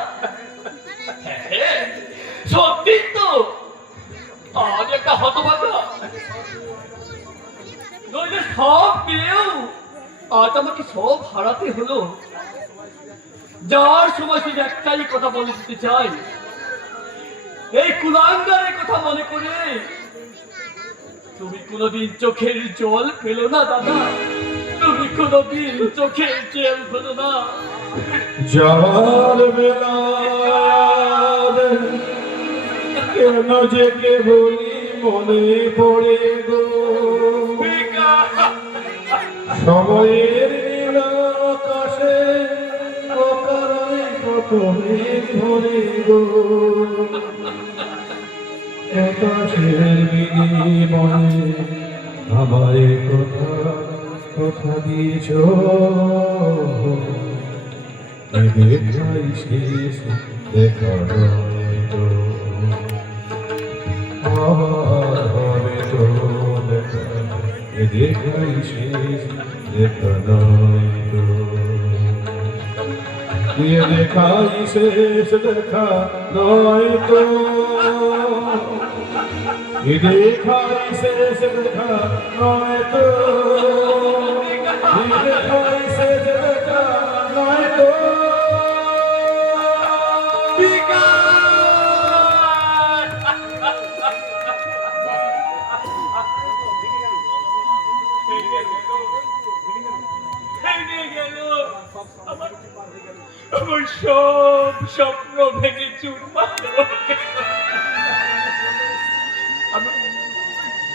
হ্যাঁ, সত্যি তো আমি একটা হতভাগা। নইলে সব পেয়েও আজ আমাকে সব হারাতে হলো। যাওয়ার সময় শুধু একটাই কথা বলে দিতে চাই, এই কুলাঙ্গারের কথা মনে করে তুমি কোনোদিন চোখের জল পেলো না দাদা, তুমি কোনোদিন চোখের জল পেলো না। যাওয়ার বেলা কেন যে কেবলই মনে পড়ে গো, সময়ের নীল আকাশে অকারণে কত মেঘ ধরে গো, আকাশের বিনিময়ে আমায় কথা দিয়েছ, দেখাই শেষ দেখা নয় তো, আবার হবে তো দেখা, দেখাই শেষ দেখা নয় তো, দেখাই শেষ দেখা নয় তো, দেখাই শেষ দেখা নয় তো, দেখাই শেষ দেখা নয় তো। আমার সব স্বপ্ন ভেঙে চুরমার হয়ে গেল।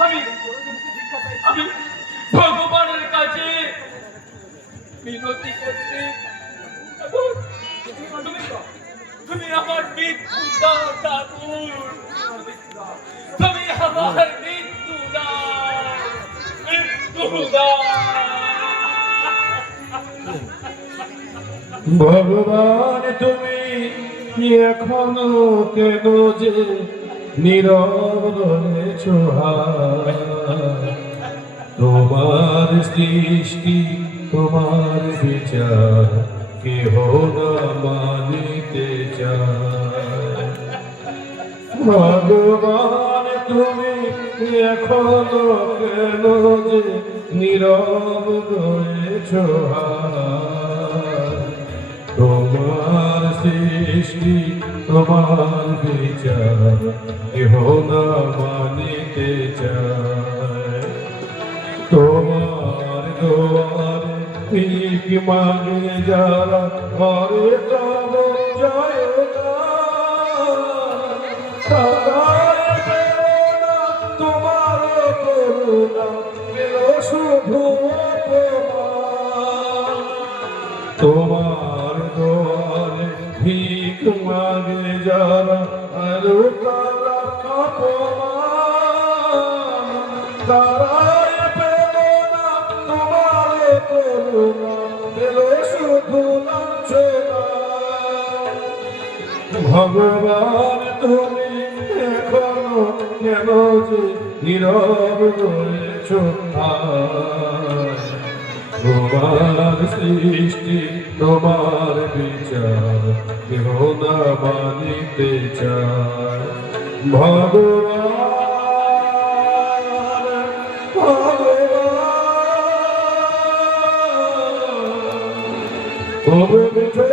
আমি আমি ভগবানের কাছে মিনতি করছি, তুমি আমার মৃত্যু দাও ঠাকুর, তুমি আমার মৃত্যু দাও, মৃত্যু দাও। ভগবান তুমি এখনো কেন যে নীরব রয়েছ তোমার সৃষ্টি তোমার বিচার কেহ না মানিতে চায় ভগবান তুমি এখনো কেন যে নীরব রয়েছ তোমার সৃষ্টি তোমার বিচার কেহ না মানিতে চায় তোমার দোয়ারে ভিক মাগে যারা ঘরে তব জয় তোমার করুণা পেল শুধু তোমার দোয়ারে ভিক মাগে যারা আরো তারা তারাই পেল না তোমার করুণা পেল শুধু লাঞ্ছনা ভগবান তুমি এখনো কেন যে নীরব রয়েছ তোমার সৃষ্টি তোমার বিচার কেহ না মানিতে চায় ভগবান ভগবান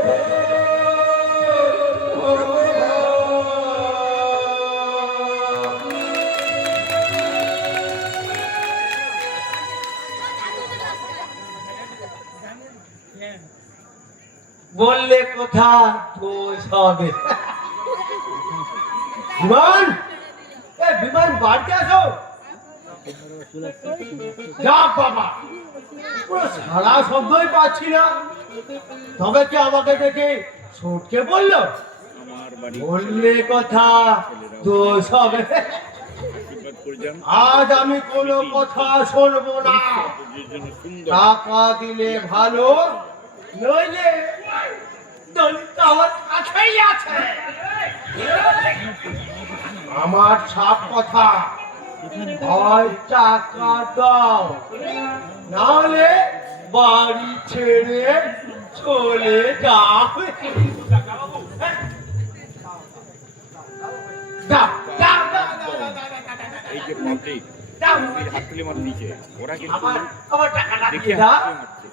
বললে কথা দোষ হবে বিমান বিমান বাড়িতে আসো যা বাবা পুরো সারা শব্দই পাচ্ছি না তবে কি আমাকে দেখে ছটকে বললো বললে কথা দোষ হবে আজ আমি কোনো কথা শুনবো না টাকা দিলে ভালো নইলে দলিত আমার কাছেই আছে আমার সাপ কথা হয় টাকা দাও নাহলে বাড়ি ছেড়ে চলে যাও দাও দাও দাও এই যে পাবলিক দাও হাত তুলে মার নিচে ওরা কিন্তু আমার টাকাটা দেখে দিয়ে দাও হাত তুলে মারছে।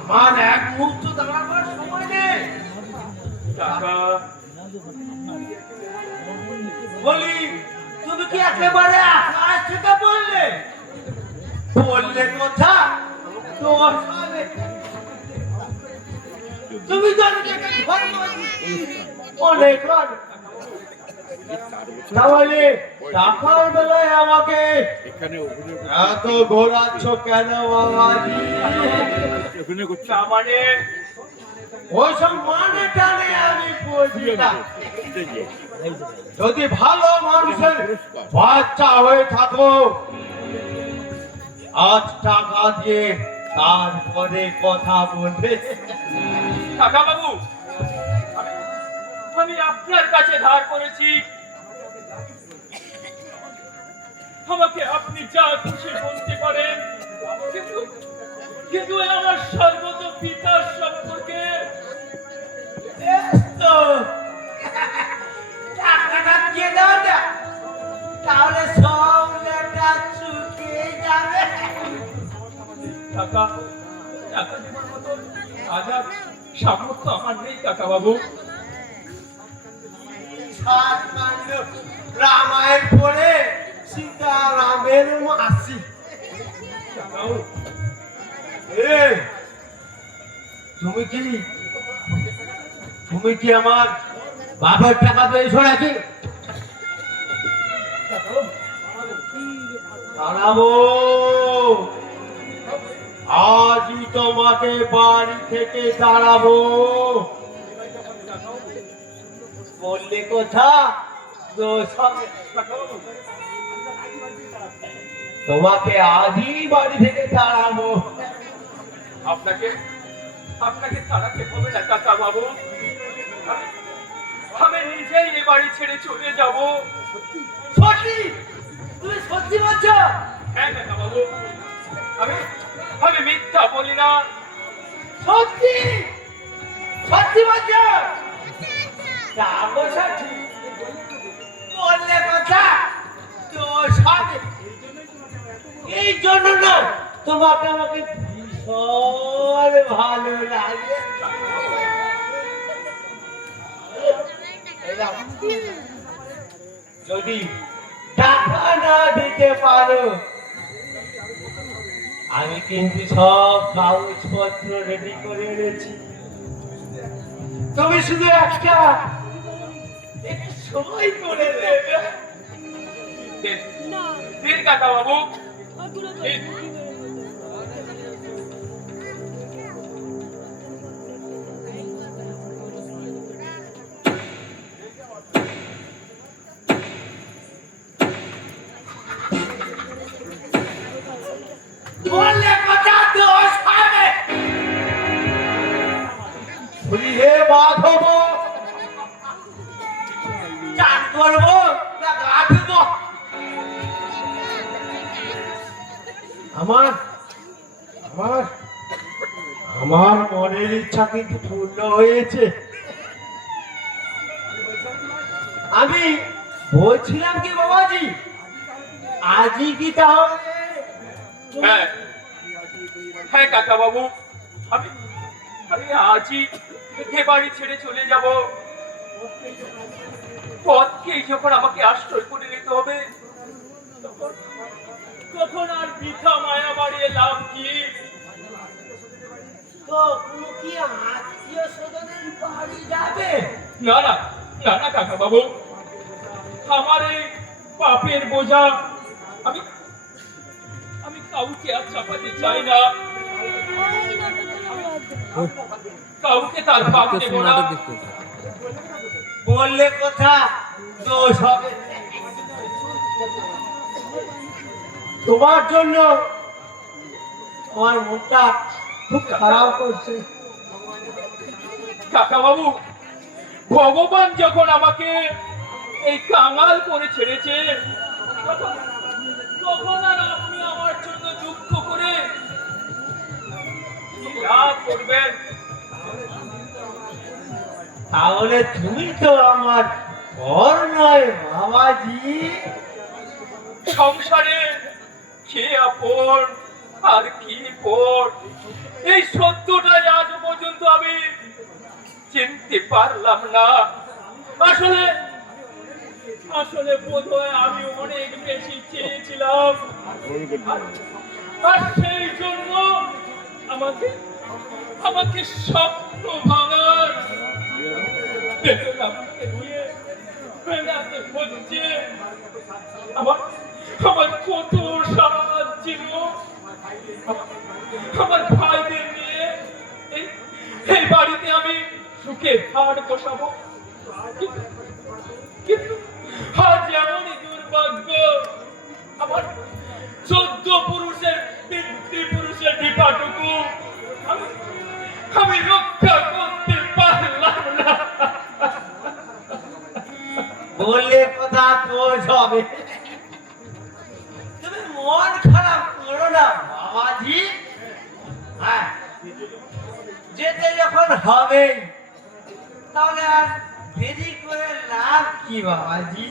আমার এক মুহূর্ত দাঁড়াবার সময় নেই টাকা বলি তুমি কি একেবারে আকাশ থেকে বললে বললে কথা তোমার সামনে তুমি জানো যে ঘর অনেক তাহলে টাকার বেলায় আমাকে এখানে অভিনয় এত ঘোরাচ্ছ কেন বাবাজি অভিনয় করছে তার মানে ওইসব মানে টানে আমি বুঝি না স্টেজে যদি ভালো মানুষের বাচ্চা হয়ে থাকো আজ টাকা দিয়ে তারপরে কথা বলবে কাকা বাবু আমি আপনার কাছে ধার করেছি আমাকে আপনি যা খুশি বলতে পারেন কিন্তু কিন্তু আমার সর্বত পিতার সম্পর্কে তো টাকাটা দিয়ে দাও না তাহলে সব লেটা চুকিয়ে যাবে টাকা টাকা দেবার মতো আজাদ সামর্থ্য আমার নেই কাকা বাবু সাত মান্য রামায়ণ পড়ে সীতারামের মাসি এই তুমি কি আমার বাবার টাকা পেয়েছো নাকি দাঁড়াবো আজই তোমাকে বাড়ি থেকে দাঁড়াবো বললে কথা তো সঙ্গে তোমাকে আজই বাড়ি থেকে তাড়াবো। আপনাকে আপনাকে তাড়াতে হবে না কাকা বাবু, আমি নিজেই এ বাড়ি ছেড়ে চলে যাব। সত্যি? তুমি সত্যি বলছো? হ্যাঁ কাকা বাবু, আমি আমি মিথ্যা বলি না। সত্যি? সত্যি বলছো? যাবো সত্যি। বললে কথা তো সঙ্গে এই জন্য না তোমাকে আমাকে ভীষণ ভালো লাগে। এই নাও। যদি টাকা না দিতে পারো আমি কিন্তু সব কাগজপত্র রেডি করে এনেছি, তুমি শুধু একটা একটু সই করে দেবে। দিন কাকা বাবু, দিন। বললে কথা দোষ হবে। বলি হে মাধব, চান করবো না গা ধুবো? আমার আমার আমার মনের ইচ্ছা কিন্তু পূর্ণ হয়েছে। আমি বলছিলাম কি বাবাজি, আজই কি তাহলে? হ্যাঁ হ্যাঁ কাকা বাবু, আমি আমি আজই এ বাড়ি ছেড়ে চলে যাব। পথকেই যখন আমাকে আশ্রয় করে নিতে হবে, তখন আর বৃথা মায়া বাড়িয়ে লাভ কি? তো কোনো কি আত্মীয় স্বজনের বাড়ি যাবে? না না না না কাকা বাবু, আমার এই পাপের বোঝা আমি আমি কাউকে আর চাপাতে চাই না, কাউকে তার পাপ দেব না। বললে কথা দোষ হবে। তোমার জন্য আমার মনটা খুব খারাপ করছে। কাকা বাবু, ভগবান যখন আমাকে এই কাঙাল করে ছেড়েছে, তখন আর আপনি আমার জন্য দুঃখ করে কি লাভ করবেন? তাহলে তুমি তো আমার ঘর নয় বাবাজি। সংসারে কে আপন আর কি পর, এই সত্যটাই আজ পর্যন্ত আমি চিনতে পারলাম না। আসলে আসলে বোধহয় আমি অনেক বেশি চেয়েছিলাম, আর সেই জন্য আমাকে আমাকে স্বপ্ন ভাঙার দেখুন আপনাকে নিয়ে বেড়াতে হচ্ছে। আমার আমার কত সাজ ছিল, আমার ভাইদের নিয়ে এই বাড়িতে আমি সুখে ভাট বসাবো, কিন্তু আজ এমনই দুর্ভাগ্য, আমার 14 পুরুষের পিতৃপুরুষের ডিপাটুকু আমি রক্ষা করতে পারলাম না। বললে কথা দোষ হবে। তুমি মন খারাপ করো না বাবাজি। হ্যাঁ, যেতে যখন হবে তাহলে আর দেরি করে লাভ কি বাবাজি?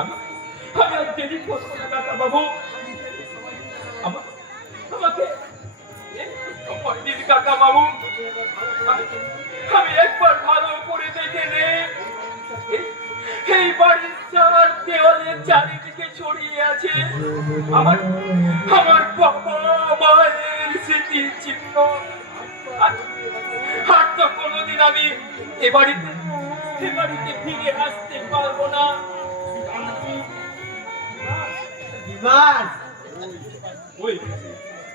আমি আর দেরি করবো না কাকা বাবু, আমাকে সময় দিন কাকা বাবু। আমি একবার ভালো করে দেখে নে, এই বাড়ির চার দেওয়ালের চারিদিকে ছড়িয়ে আছে আমার আমার বাবা মায়ের স্মৃতির চিহ্ন। আর তো কোনোদিন আমি এ বাড়িতে ফিরে আসতে পারবো না। বিমান ওই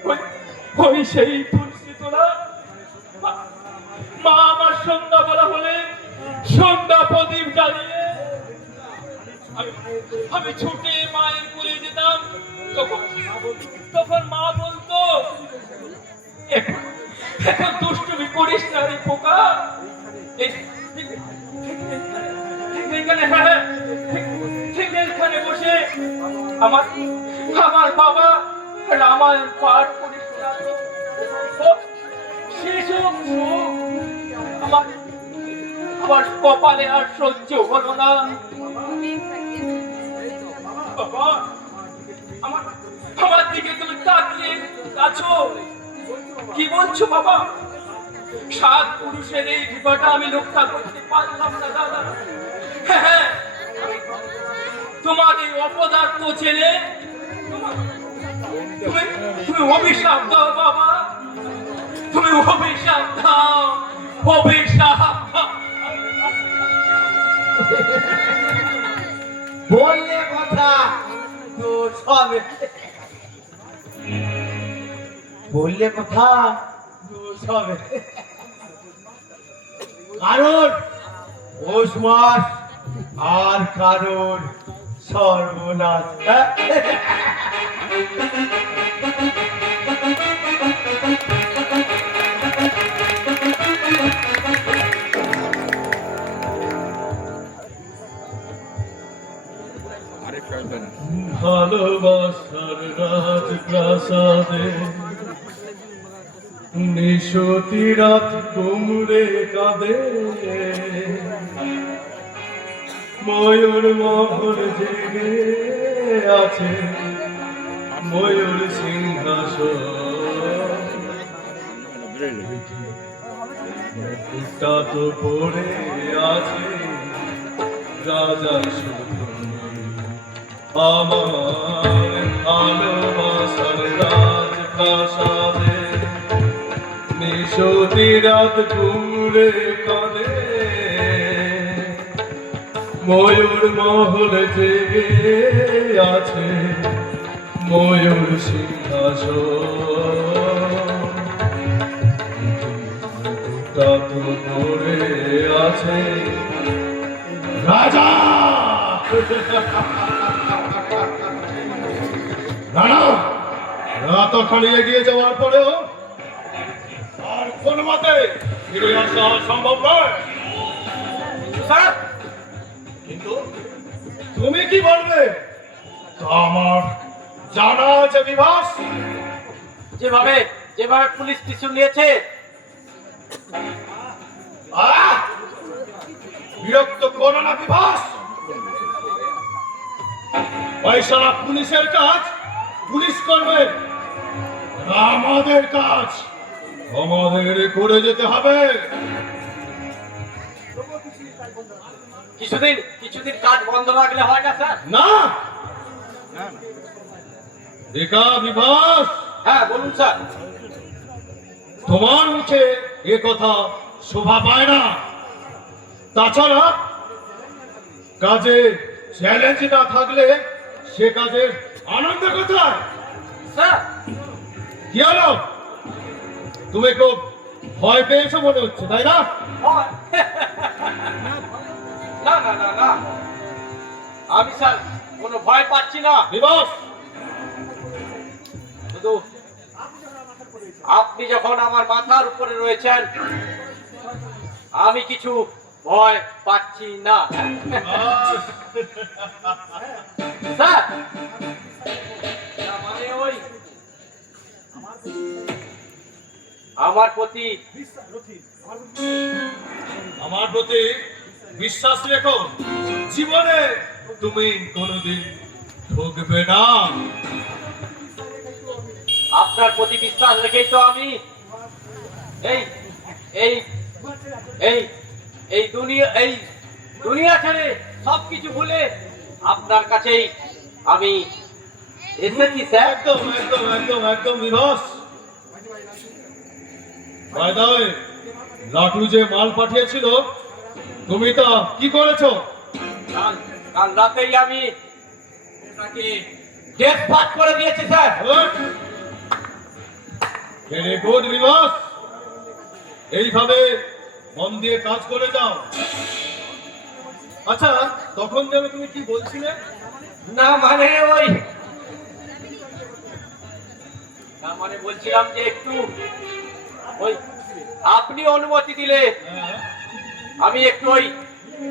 ওই ওই সেই তুলসী তোলা মা আমার সন্ধ্যাবেলা সন্ধ্যা প্রদীপ জ্বালিয়ে আমি ছুটে মায়ের কোলে যেতাম। তখন মা বলতো, এখন দুষ্টুমি করিস না রে পোকা। ঠিক এখানে বসে আমার বাবা রামায়ণ পাঠ করে শোনাতো। সেসব আমার কপালে আর সহ্য হলো না। বাবা, আমার দিকে তুমি তাকিয়ে আছো, কি বলছো বাবা? 7 পুরুষের এই বিপদটা আমি রক্ষা করতে পারলাম না দাদা। হ্যাঁ, তোমার এই অপদার্থ ছেলে তুমি অভিশাপ দাও বাবা, তুমি অভিশাপ দাও, অভিশাপ। বললে কথা দোষ হবে, বললে কথা দোষ হবে। কারণ পৌষ মাস আর কারণ সর্বনাশ। আরেক শয়তান ভালোবাসার রাজপ্রাসাদে নিশতি রাত কুমড়ে কাঁদে, ময়ূর মহল জেগে আছে, ময়ূর সিংহাসন ফুটা তো পড়ে আছে, রাজা শুধু আমার ভালোবাসার রাজপ্রাসাদে নিশতি রাত কুমড়ে কাঁদে, ময়ূর মহল জেগে আছে, ময়ূর সিংহাসন ফুটা তো পড়ে আছে, রাজা রানা রাত খালি এগিয়ে যাওয়ার পরেও আর কোন মতে ফিরে আসা সম্ভব নয়। কিন্তু তুমি কি বলবে তা আমার জানা আছে বিভাস। যেভাবে পুলিশ পিছু নিয়েছে, বিরক্ত করো না বিভাস। পয়সারা পুলিশের কাজ পুলিশ করবে, আমাদের কাজ আমাদের করে যেতে হবে। কিছুদিন কাজ বন্ধ রাখলে হয় না স্যার? না দেখা বিভাস, হ্যাঁ বলুন স্যার। তোমার মুখে এ কথা শোভা পায় না। তাছাড়া কাজে চ্যালেঞ্জ না থাকলে সে কাজের আনন্দ কোথায়? স্যার কি হলো? তুমি খুব ভয় পেয়েছো মনে হচ্ছে, তাই না? না না না না, আমি স্যার কোনো ভয় পাচ্ছি না। বিভাস, শুধু আপনি যখন আমার মাথার উপরে রয়েছেন, আমি কিছু ভয় পাচ্ছি না স্যার। মানে ওই আমার প্রতি বিশ্বাস রেখো, জীবনে তুমি কোনোদিন ঠকবে না। আপনার প্রতি বিশ্বাস রেখেই তো আমি এই এই এই এই দুনিয়া ছেড়ে সবকিছু ভুলে আপনার কাছেই আমি এসেছি স্যার। একদম একদম একদম একদম বিভাস। বাই দ্য ওয়ে, লাটু যে মাল পাঠিয়েছিল তুমি তা কি করেছো? কাল রাতেই আমি ওনাকে ডেট পাস করে দিয়েছি স্যার। ভেরি গুড বিভাস, এইভাবে মন দিয়ে কাজ করে যাও। আচ্ছা, তখন যেন তুমি কি বলছিলে? না মানে ওই না মানে বলছিলাম যে একটু ওই আপনি অনুমতি দিলে আমি একটু ওই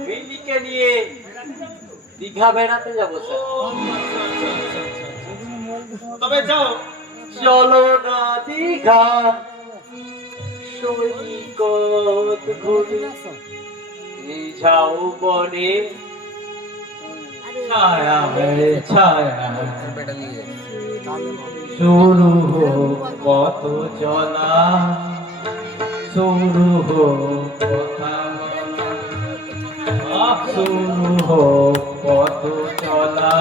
মিলিকে নিয়ে দীঘা বেড়াতে যাবো স্যার। তবে যাও। চলো না দীঘা সৈকত ঘুরে এই ঝাউ বনে ছায়া রে ছায়া শুরু হোক পথ চলা শুরু হোক কথা বলা শুরু হোক পথ চলা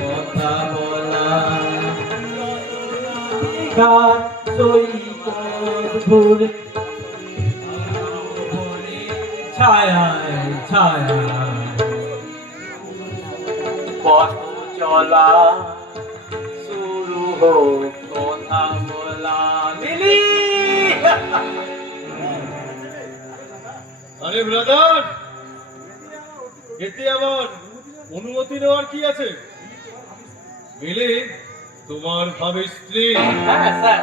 কথা বলা ঘাট সৈকত ঘুরে ছায়া ছায়া পথ চলা শুরু হোক কথা বলা মিলি। আরে ব্রাদার, এতে আমার অনুমতি নেওয়ার কি আছে? মিলি তোমার ভাবে স্ত্রী, হ্যাঁ স্যার।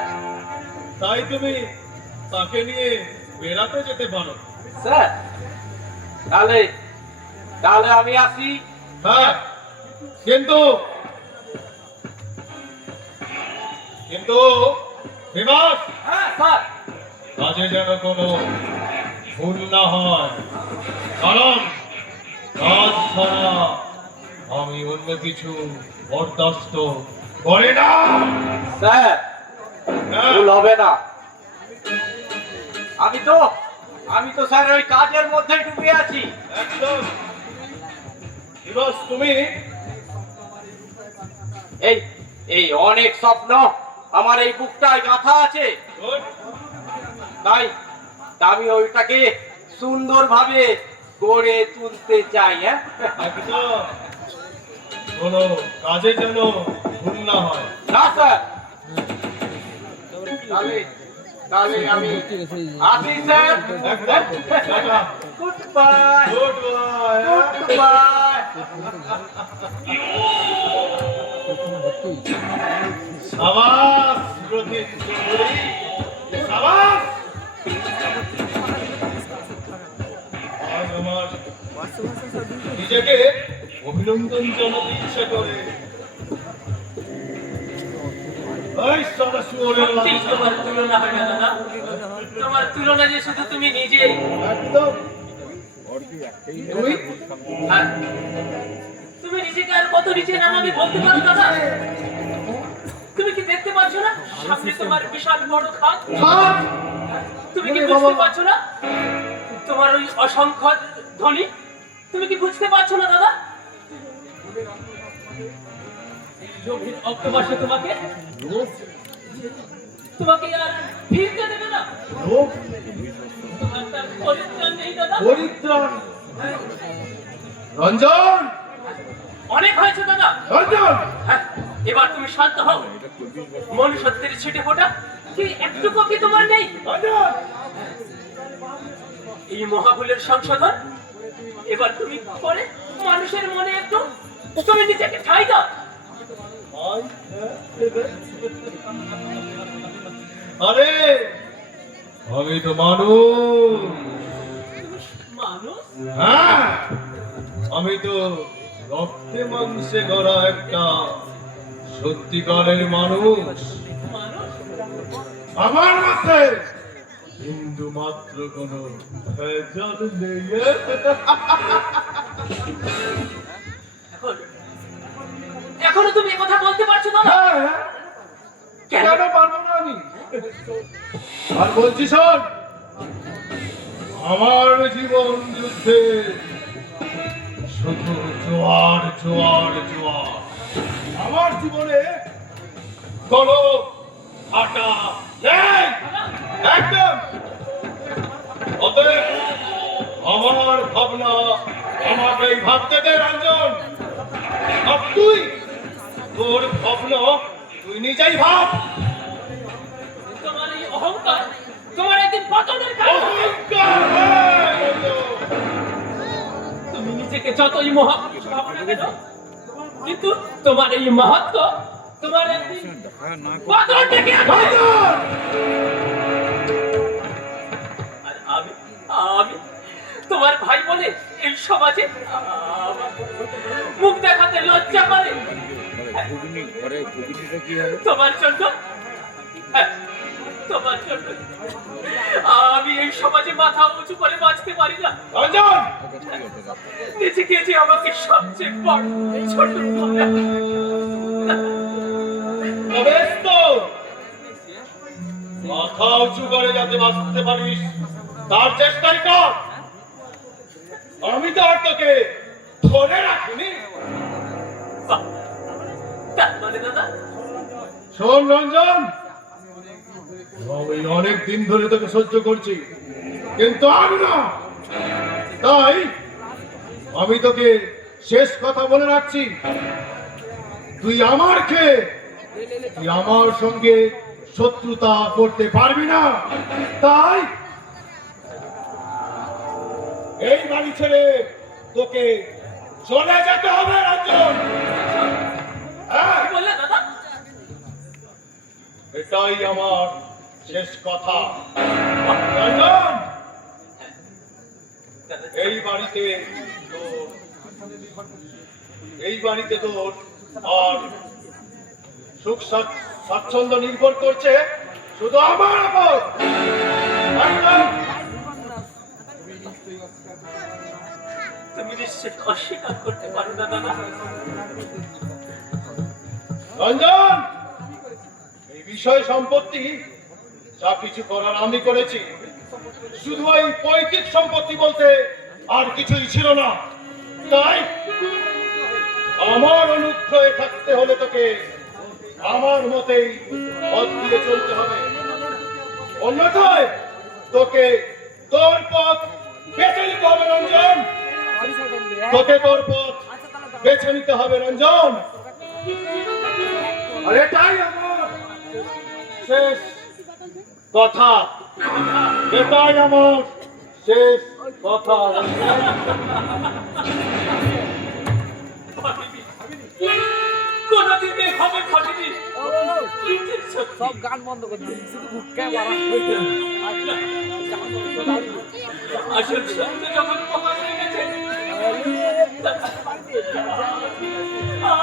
তাই তুমি তাকে নিয়ে বেড়াতে যেতে পারো। স্যার তাহলে তাহলে আমি আসি। হ্যাঁ, কিন্তু কিন্তু বিবাস, হ্যাঁ স্যার। কাজে যেন কোনো ভুল না হয়, কারণ কাজ ছাড়া আমি অন্য কিছু বরদাস্ত করি না। স্যার হ্যাঁ, ভুল হবে না। আমি তো স্যার ওই কাজের মধ্যে ডুবে আছি। একদম। বিবাস, তুমি এই এই অনেক স্বপ্ন আমার এই বুকটায় গাঁথা আছে, good, তাই আমি ওইটাকে সুন্দরভাবে গড়ে তুলতে চাই। হ্যাঁ একদম কোনো কাজে যেন ভুল না হয়। না স্যার। তাহলে তাহলে আমি আসি স্যার। একদম। Tata. Good bye. Goodbye. Good bye. সাবাস রথিন চৌধুরী, সাবাস। আজ আমার নিজেকে অভিনন্দন জানাতে ইচ্ছে করে। এই সাদা শুয়োরের সত্যি বাচ্চা। তোমার তুলনা হয় না দাদা। তোমার তুলনা যে শুধু তুমি নিজে। একদম। তুই আর তুমি নিজেকে আর কত নিচে নামাবে বলতে পারো দাদা? তুমি কি দেখতে পাচ্ছ না সামনে তোমার বিশাল বড় খাত? থাক। তুমি কি বুঝতে পারছো না তোমার ওই অসংখ্য ধ্বনি? তুমি কি বুঝতে পারছো না দাদা? গভীর অক্টোপাসে তোমাকে আর ফিরতে দেবে না। লোক তোমার তার পরিত্রাণ নেই দাদা। পরিত্রাণ। রঞ্জন, অনেক হয়েছে দাদা। রঞ্জন। হ্যাঁ, এবার তুমি শান্ত হও। মনুষ্যত্বের ছিটে ফোটা কি একটুকু কি তোমার নেই? রঞ্জন। এই মহাভুলের সংশোধন এবার তুমি করে মানুষের মনে একটু তুমি নিজেকে ঠাঁই দাও। আরে আমি তো মানুষ। মানুষ হ্যাঁ, আমি তো রক্তে মাংসে গড়া একটা সত্যিকারের মানুষ। মানুষ আমার মধ্যে হিন্দু মাত্র কোন ভেজাল নেই। এখনো তুমি কথা বলতে পারছো দাদা? হ্যাঁ, কেন? কেন পারবো না আমি? আর বলছি শোন, আমার জীবন যুদ্ধে শুধু জোয়ার জোয়ার জোয়ার। আমার জীবনে কোনো ফাটা নেই। একদম। অতএব আমার ভাবনা আমাকেই ভাবতে দে রঞ্জন। আর তুই তোর ভাবনা তুই নিজেই ভাব। তোমার এই অহংকার তোমার একদিন পতনের কারণ হবে। অহংকার, হ্যাঁ, রঞ্জন। যতই মহাপুরুষ কেন, কিন্তু তোমার এই মাহাত্ম তোমার একদিন দেখা না করে পাথর ডেকে আনবে। আর আমি তোমার ভাই বলে এই সমাজে আমার মুখ দেখাতে লজ্জা করে। ঘুগনিটা কি হবে? তোমার জন্য তোমার জন্য আমি এই সমাজে মাথা উঁচু করে বাঁচতে পারি না। রঞ্জন, নিজেকে যে আমাকে সবচেয়ে বড় ছোট করে। বেশ তো, মাথা উঁচু করে যাতে বাঁচতে পারিস তার চেষ্টাই কর। আমি তো আর তোকে ধরে রাখিনি। বাহ, তার মানে দাদা শোন রঞ্জন, আমি অনেক দিন ধরে তোকে সহ্য করছি, কিন্তু আমি না। তাই আমি তোকে শেষ কথা বলে রাখছি, তুই আমার খেয়ে তুই আমার সঙ্গে শত্রুতা করতে পারবি না। তাই এই বাড়ি ছেড়ে তোকে চলে যেতে হবে রঞ্জন। হ্যাঁ, কি বললে দাদা? এটাই আমার শেষ কথা। রঞ্জন, এই বাড়িতে তোর আর সুখ স্বাচ্ছন্দ্য নির্ভর করছে শুধু আমার উপর। একদম। তুমি নিশ্চয় অস্বীকার করতে পারো না দাদা। রঞ্জন, এই বিষয় সম্পত্তি যা কিছু করার আমি করেছি, শুধু এই পৈতৃক সম্পত্তি বলতে আর কিছুই ছিল না। তাই আমার অনুগ্রহে থাকতে হলে তোকে আমার মতেই পথ দিয়ে চলতে হবে, অন্যথায় তোকে তোর পথ বেছে নিতে হবে রঞ্জন। তোকে তোর পথ বেছে নিতে হবে রঞ্জন। আর এটাই আমার শেষ কথা, এটাই আমার শেষ কথা। কোনদিন এভাবে ভাবিনি। সব গান বন্ধ করে দিন, শুধু মুখে মারা আসল সত্য যখন প্রকাশ হয়ে গেছে,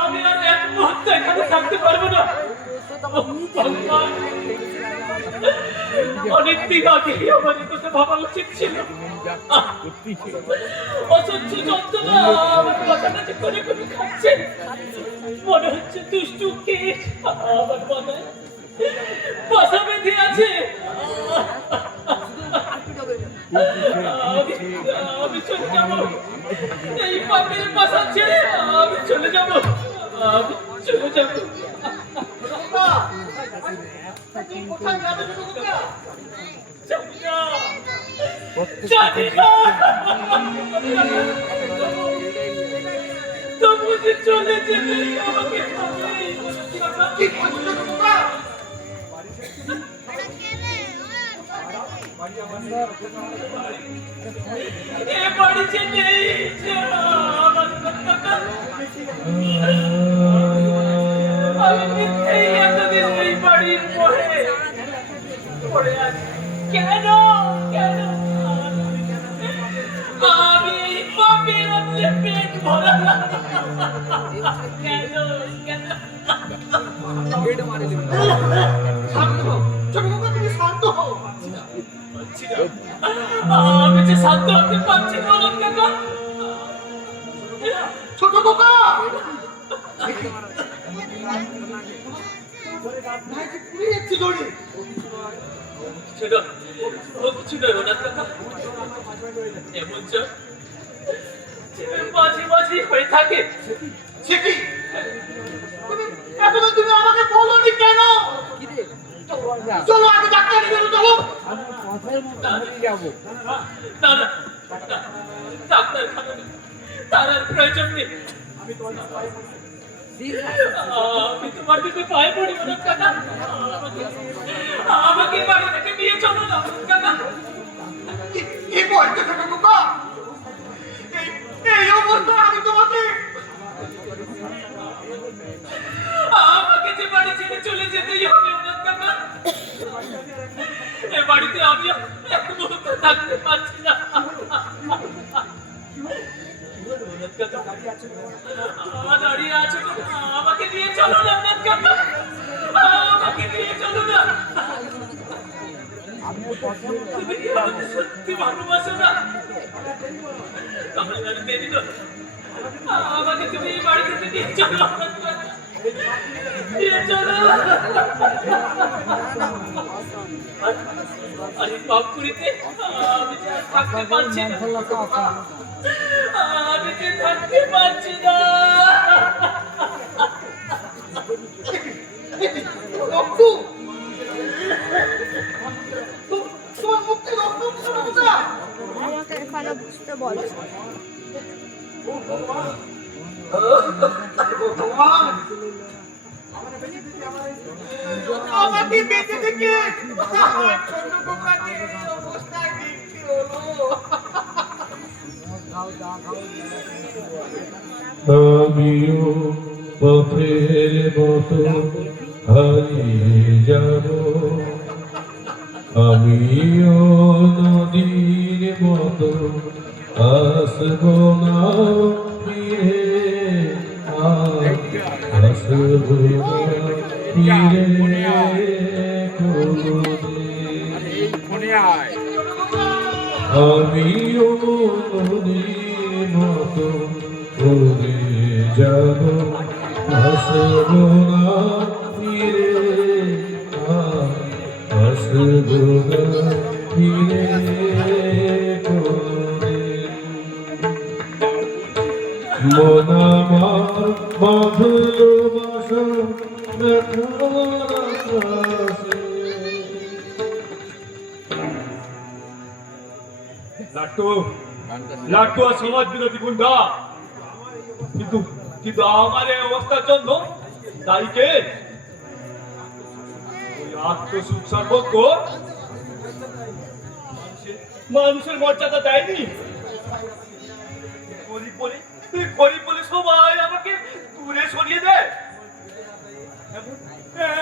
আমি আর এক মুহূর্ত এখানে থাকতে পারবো না। অনেকদিন আগে আমার এই কথা ভাবা উচিত ছিল। অসহ্য যন্ত্রণা আমার মাথাটা যে করে করে খাচ্ছে, মনে হচ্ছে দুষ্টু কীট আমার মাথায় বাসা বেঁধে আছে। আমি চলে যাবো, এই পাপের বাসা ছেড়ে আমি চলে যাবো, আমি চলে যাবো। জানি না তবু যে চলে যেতে আমাকে এ বাড়ি যে নেই, আমার আমি মিথ্যেই এতদিন এই বাড়ির মোহে পড়ে আছি। কেন কেন আমি এই পাপের মধ্যে পেট ভরা কেন কেন? আমি যে শান্ত হতে পারছি না কাকা। ছোট খোকা, এমন মাঝে মাঝে হয়ে থাকে। এখনো তুমি আমাকে বলোনি কেন? চলো আগে ডাক্তারের কাছে চলো। না না, ডাক্তারখানা তার আর প্রয়োজন নেই। আমি তোমার দিকে পায়ে পড়ি না কাকা। আমাকে বাড়ি থেকে নিয়ে চলো না কাকা। কি বলছো ছোট খোকা? এই অবস্থা আমি থাকতে পারছি না। দাঁড়িয়ে আছো, আমাকে নিয়ে চলো না অনাথ কাকা, আমাকে নিয়ে চলো না। তুমি কি আমাকে সত্যি ভালোবাসো না? তাহলে আর দেরি নয়, আমাকে তুমি এই বাড়ি থেকে নিয়ে চলো অনাথ কাকা, নিয়ে চলো। আরে বাপুরিতে আমি যে আর থাকতে পারছি না, আমি যে থাকতে পারছি না। রক্তু তোমার মুক্তি রক্তু না আমাকে এখানে বুঝতে বলছো। আমাকে বেঁচে থেকে আমার ছোট খোকাকে এই অবস্থায় দেখতে হলো। আমিও পথের মতো হারিয়ে যাব, আমিও নদীর মতো আসব না ফিরে, আসব না ফিরে কোনোদিন। মনে আয় আমিও নদীর মতো উড়ে যাব, আসব না ফিরে, আসব না ফিরে কোনোদিন। মন আমার বাঁধল বাসা ব্যথার আকাশে। লাট্টু লাট্টু আর সমাজ বিরোধী গুন্ডা, কিন্তু কিন্তু আমার এই অবস্থার জন্য দায়ী কে? ওই আত্মসুখ সর্বজ্ঞ মানুষের মর্যাদা দেয়নি। গরিব বলে সবাই আমাকে দূরে সরিয়ে দেয়,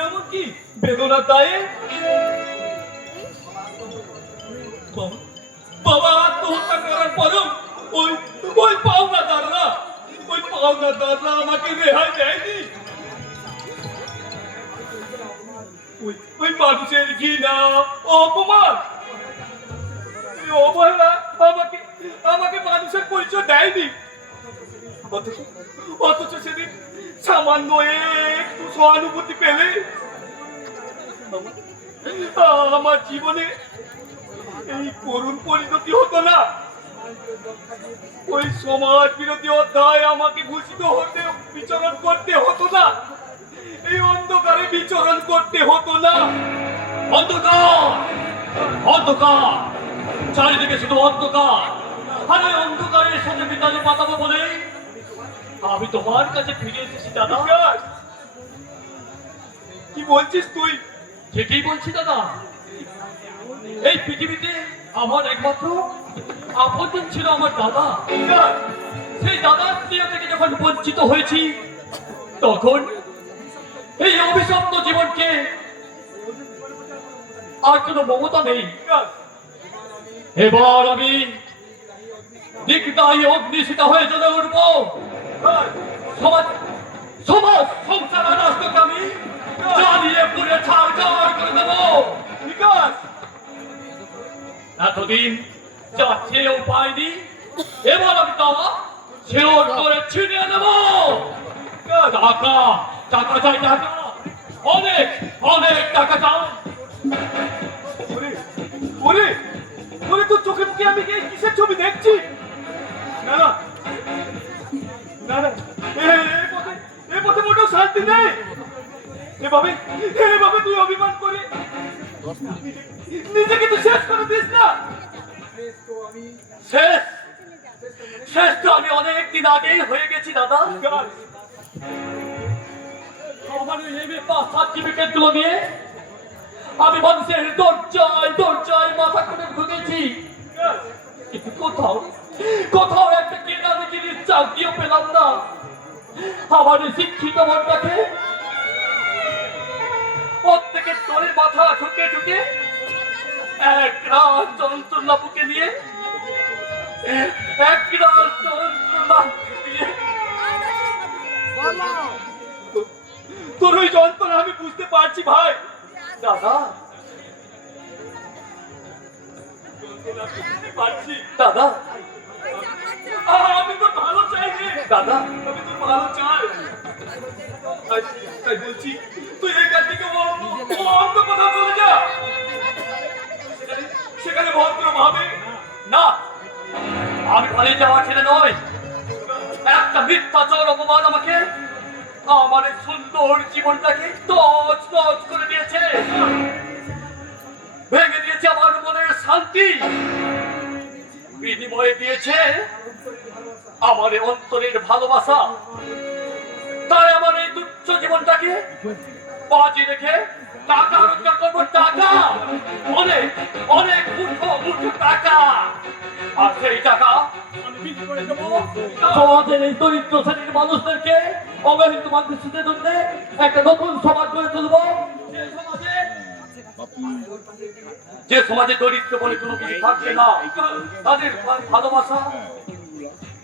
এমনকি বেদনার দায়ে বাবা আত্মহত্যা করার পরেও ওই পাওনাদাররা আমাকে রেহাই দেয়নি। ওই মানুষের ঘৃণা, অপমান, অবহেলা আমাকে মানুষের পরিচয় দেয়নি। অথচ সেদিন সামান্য একটু সহানুভূতি পেলে আমার জীবনে এই করুণ পরিণতি হতো না। ওই সমাজ বিরোধী অধ্যায় আমাকে ভূষিত হতে বিচরণ করতে হতো না, এই অন্ধকারে বিচরণ করতে হতো না। অন্ধকার, অন্ধকার, চারিদিকে শুধু অন্ধকার। আর ওই অন্ধকারের সাথে বিকালে পাতাবো বলে আমি তোমার কাছে ফিরে এসেছি দাদা। কি বলছিস তুই? ঠিকই বলছি দাদা। এই পৃথিবীতে আমার একমাত্র আপনজন ছিল আমার দাদা। সেই দাদার প্রিয় থেকে যখন বঞ্চিত হয়েছি, তখন এই অভিশপ্ত জীবনকে আর কোনো মমতা নেই। এবার আমি দিকদায়ী অগ্নিশিতা হয়ে চলে উঠব। সমাজ সমাজ সংসার আর রাষ্ট্রকে আমি জ্বালিয়ে পুড়ে ছাড় করে দেব। এতদিন যা চেয়েও পাইনি, এবার আমি তা শেওর করে ছিনিয়ে নেব। টাকা টাকা চাই, টাকা, অনেক অনেক টাকা চাই। ওরে তোর চোখে মুখে আমি কিসের ছবি দেখছি? না না না না, এ পথে মোটেও শান্তি নেই। এভাবে তুই অভিমান করে নিজেকে তুই শেষ করে দিস না। শেষ শেষ তো আমি অনেকদিন আগেই হয়ে গেছি দাদা। আমার ওই এমএ পাস সার্টিফিকেট গুলো নিয়ে আমি মানুষের দরজায় মাথা করে ঢুকেছি, কিন্তু কোথাও একটা কেনাবেচির চাকরিও পেলাম না। আমার এই শিক্ষিত মনটাকে প্রত্যেকের তোরে মাথা ঠুকে এক রাত যন্ত্রণা বুকে নিয়ে, এক রাত যন্ত্রণা বুকে নিয়ে। তোর ওই যন্ত্রণা আমি বুঝতে পারছি ভাই। দাদা, যন্ত্রণা বুঝতে পারছি। দাদা, আমি তো ভালো চাই রে দাদা, আমি তো ভালো চাই। তাই বলছি তুই এখান থেকে অন্য কোথাও চলে যা, সেখানে ভদ্র ভাবে। না, আমি পালিয়ে যাওয়া ছেলে নয়। একটা মিথ্যাচার অপমান আমাকে, আমার এই সুন্দর জীবনটাকে তছ তছ করে দিয়েছে, ভেঙে দিয়েছে আমার মনের শান্তি, বিনিময়ে দিয়েছে আমার এই অন্তরের ভালোবাসা। তাই আমার এই তুচ্ছ জীবনটাকে বাজি রেখে টাকা রোজগার করবো, টাকা, অনেক অনেক মুঠো মুঠো টাকা। আর সেই টাকা আমি বিক্রি করে দেবো সমাজের এই দরিদ্র শ্রেণীর মানুষদেরকে অবহেলিত মানুষদের জন্য একটা নতুন সমাজ গড়ে তুলবো, যে সমাজে দরিদ্র বলে কোনো কিছু থাকবে না। তাদের ভালোবাসা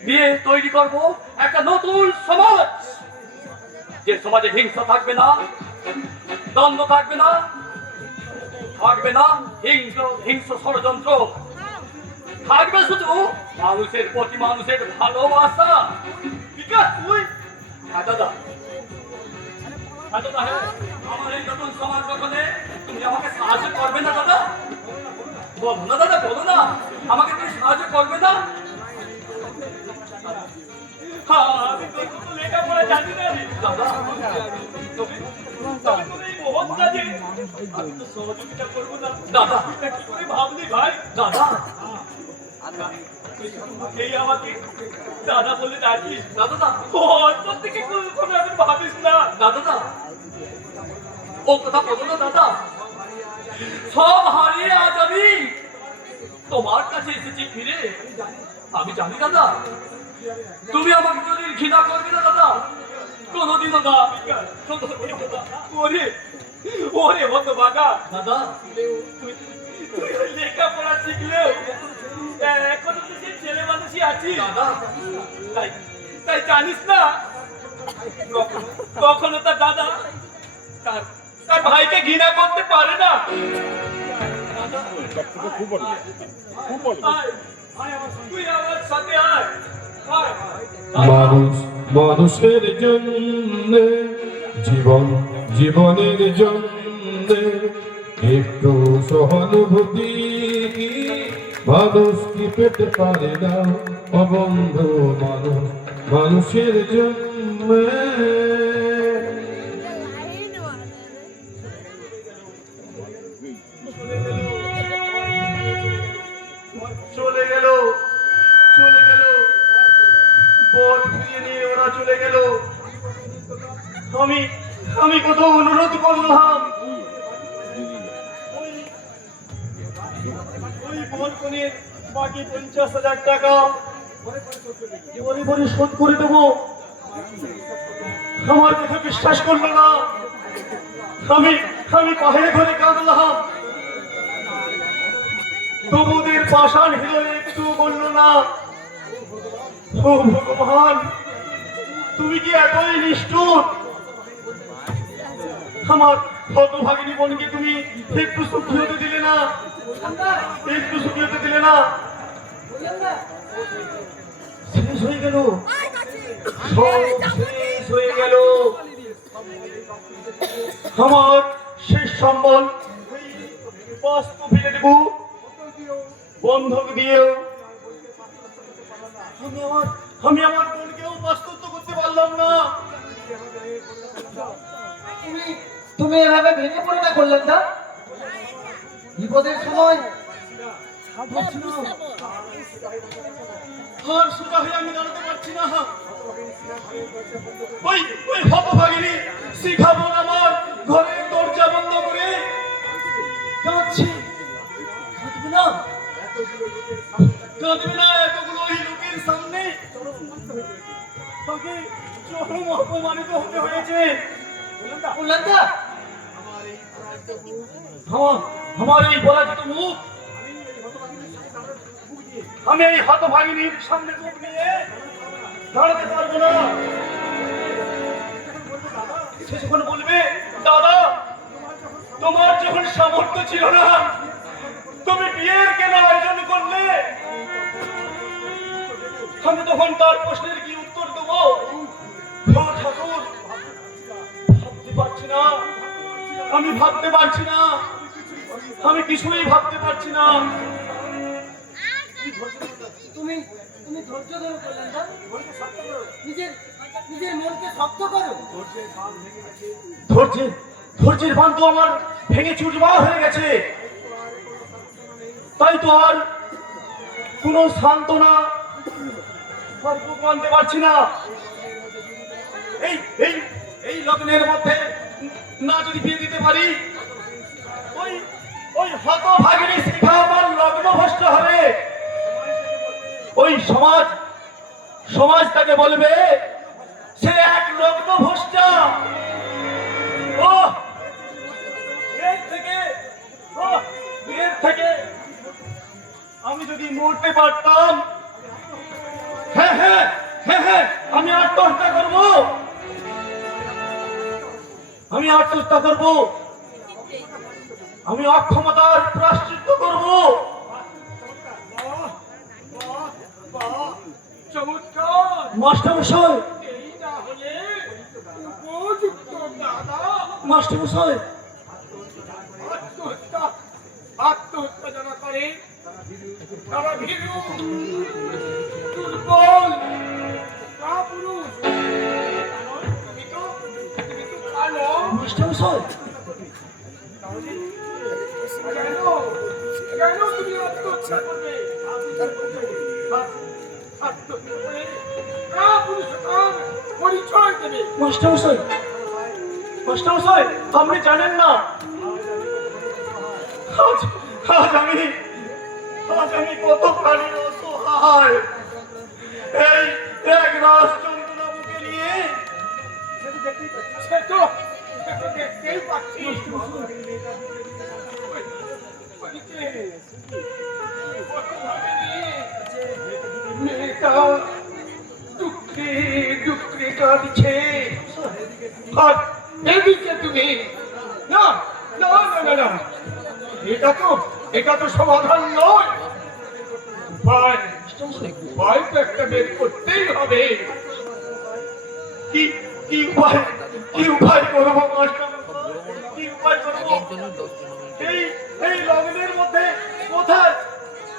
দিয়ে তৈরি করব একটা নতুন সমাজ, যে সমাজে হিংসা থাকবে না, দ্বন্দ্ব থাকবে না, থাকবে না হিংস্র ষড়যন্ত্র, থাকবে শুধু মানুষের প্রতি মানুষের ভালোবাসা। ঠিক আছে তুই? হ্যাঁ দাদা, হ্যাঁ দাদা, হ্যাঁ, আমার এই নতুন সমাজ গঠনে তুমি আমাকে সাহায্য করবে না দাদা? বলো না দাদা, বলো না, আমাকে তুমি সাহায্য করবে না? আমি তো লেখাপড়া জানি না রে দাদা, তবে তোর এই মহৎ কাজে আমি তো সহযোগিতা করবো না। দাদা, এটা কি করে ভাবলি ভাই? দাদা, এই আমাকে দাদা বলে ডাকিস? দাদা, দাদা, অন্তর থেকে কোনো এখন ভাবিস না। দাদা, ও কথা বলো না দাদা। সব হারিয়ে আজ আমি তোমার কাছে এসেছি ফিরে। আমি জানি দাদা, তুমি আমাকে কোনোদিন ঘৃণা করবে না দাদা, কোনোদিনও না। ওরে ওরে হতভাগা, দাদা, তুই লেখাপড়া শিখলেও এখনো তো সেই ছেলে মানুষই আছিস। দাদা, তাই তাই জানিস না, কখনো তার দাদা তার তার ভাইকে ঘৃণা করতে পারে না। খুব বড়, খুব বড়। আয়, তুই আমার সাথে আয়, আয়। মানুষ মানুষের জন্য, জীবন জীবনের জন্য একটু সহানুভূতি মানুষ কি পেতে পারে না। অবন্ধ মানুষ মানুষের জন্য। চলে গেল, চলে গেল, বর ফিরিয়ে নিয়ে ওরা চলে গেল। আমি আমি কত অনুরোধ করলাম, ওই বরকনের বাকি 50,000 টাকা জীবনে ভরে শোধ করে দেবো। আমার কথা বিশ্বাস করলো না। আমি আমি পায়ে ধরে কাঁদলাম, তবুদের পাষাণ হৃদয়ে একটু বলল না। ও ভগবান, তুমি কি এতই নিষ্ঠুর? আমার হতভাগিনী বোনকে তুমি একটু সুখী হতে দিলে না, একটু সুখী হতে দিলে না। শেষ হয়ে গেল, সব শেষ হয়ে গেল। আমার শেষ সম্বল বাস্তু ফেলে দেবো, বন্ধক দিয়েও আমি আমার বোনকেও বাস্তুত্ব করতে পারলাম না। তুমি এভাবে ভেঙে পড়ে না করলেন না? বিপদের সময় আর সোজা হয়ে আমি দাঁড়াতে পারছি না। ওই ওই হতভাগিনী শিখাবো আমার ঘরের দরজা বন্ধ করে কাঁদছি। কাঁদবে না, কাঁদবে না এতগুলো ওই লোকের সামনে। তাকে চরম অপমানিত হতে হয়েছে। বললেন না? আমার আমার এই পরাজিত মুখ আমি এই হতভাগিনীর সামনে মুখ নিয়ে দাঁড়াতে পারবো না। সে যখন বলবে, দাদা তোমার যখন সামর্থ্য ছিল না তুমি বিয়ের কেন আয়োজন করলে, আমি তখন তার প্রশ্নের কি উত্তর দেবো? ও ঠাকুর, ভাবতে পারছি না, আমি ভাবতে পারছি না, আমি কিছুই ভাবতে পারছি না। তুমি তুমি ধৈর্য ধরে করলেন না, নিজের নিজের মনকে শক্ত করো। ধৈর্যের বাঁধ তো আমার ভেঙে চুরমার হয়ে গেছে, তাই তো আর কোনো সান্ত্বনা আর বুক মানতে পারছি না। এই এই এই লগ্নের মধ্যে না যদি বিয়ে দিতে পারি, ওই ওই হতভাগিনী শিখা আমার লগ্ন ভ্রষ্ট হবে। ওই সমাজ তাকে বলবে সে এক লগ্ন ভ্রষ্টা। ও এর থেকে আমি যদি মরতে পারতাম, হ্যাঁ হ্যাঁ হ্যাঁ হ্যাঁ আমি আত্মহত্যা করব, আমি আত্মহত্যা করব, আমি অক্ষমতার প্রায়শ্চিত্ত করব। চমৎকার, মাস্টার মশাই, এইটা হলে উপযুক্ত দাদা। মাস্টার মশাই, আত্মহত্যা আত্মহত্যা যারা করে তারা ভীরু, দুর্বল, কাপুরুষ। তুমি তো ভালো। মাস্টার মশাই, কেন তুমি আত্মহত্যা করবে? আত্মহত্যা করে কাপুরুষতার পরিচয় দেবে। মাস্টার মশাই, মাস্টার মশাই, আপনি জানেন না আজ আজ আমি কত প্রাণী অসহায়, এই এক রাস যন্ত্রণা বুকে নিয়ে। সে তো দেখতেই পাচ্ছি। মেয়েটা দুঃখে দুঃখে কাঁদছে, আর এদিকে তুমি না না না না না, এটা তো সমাধান নয়। উপায় তো একটা বের করতেই হবে। কি কি উপায় করবো মাস্টার মশাই? কি উপায় করবো? এই লগ্নের মধ্যে কোথায়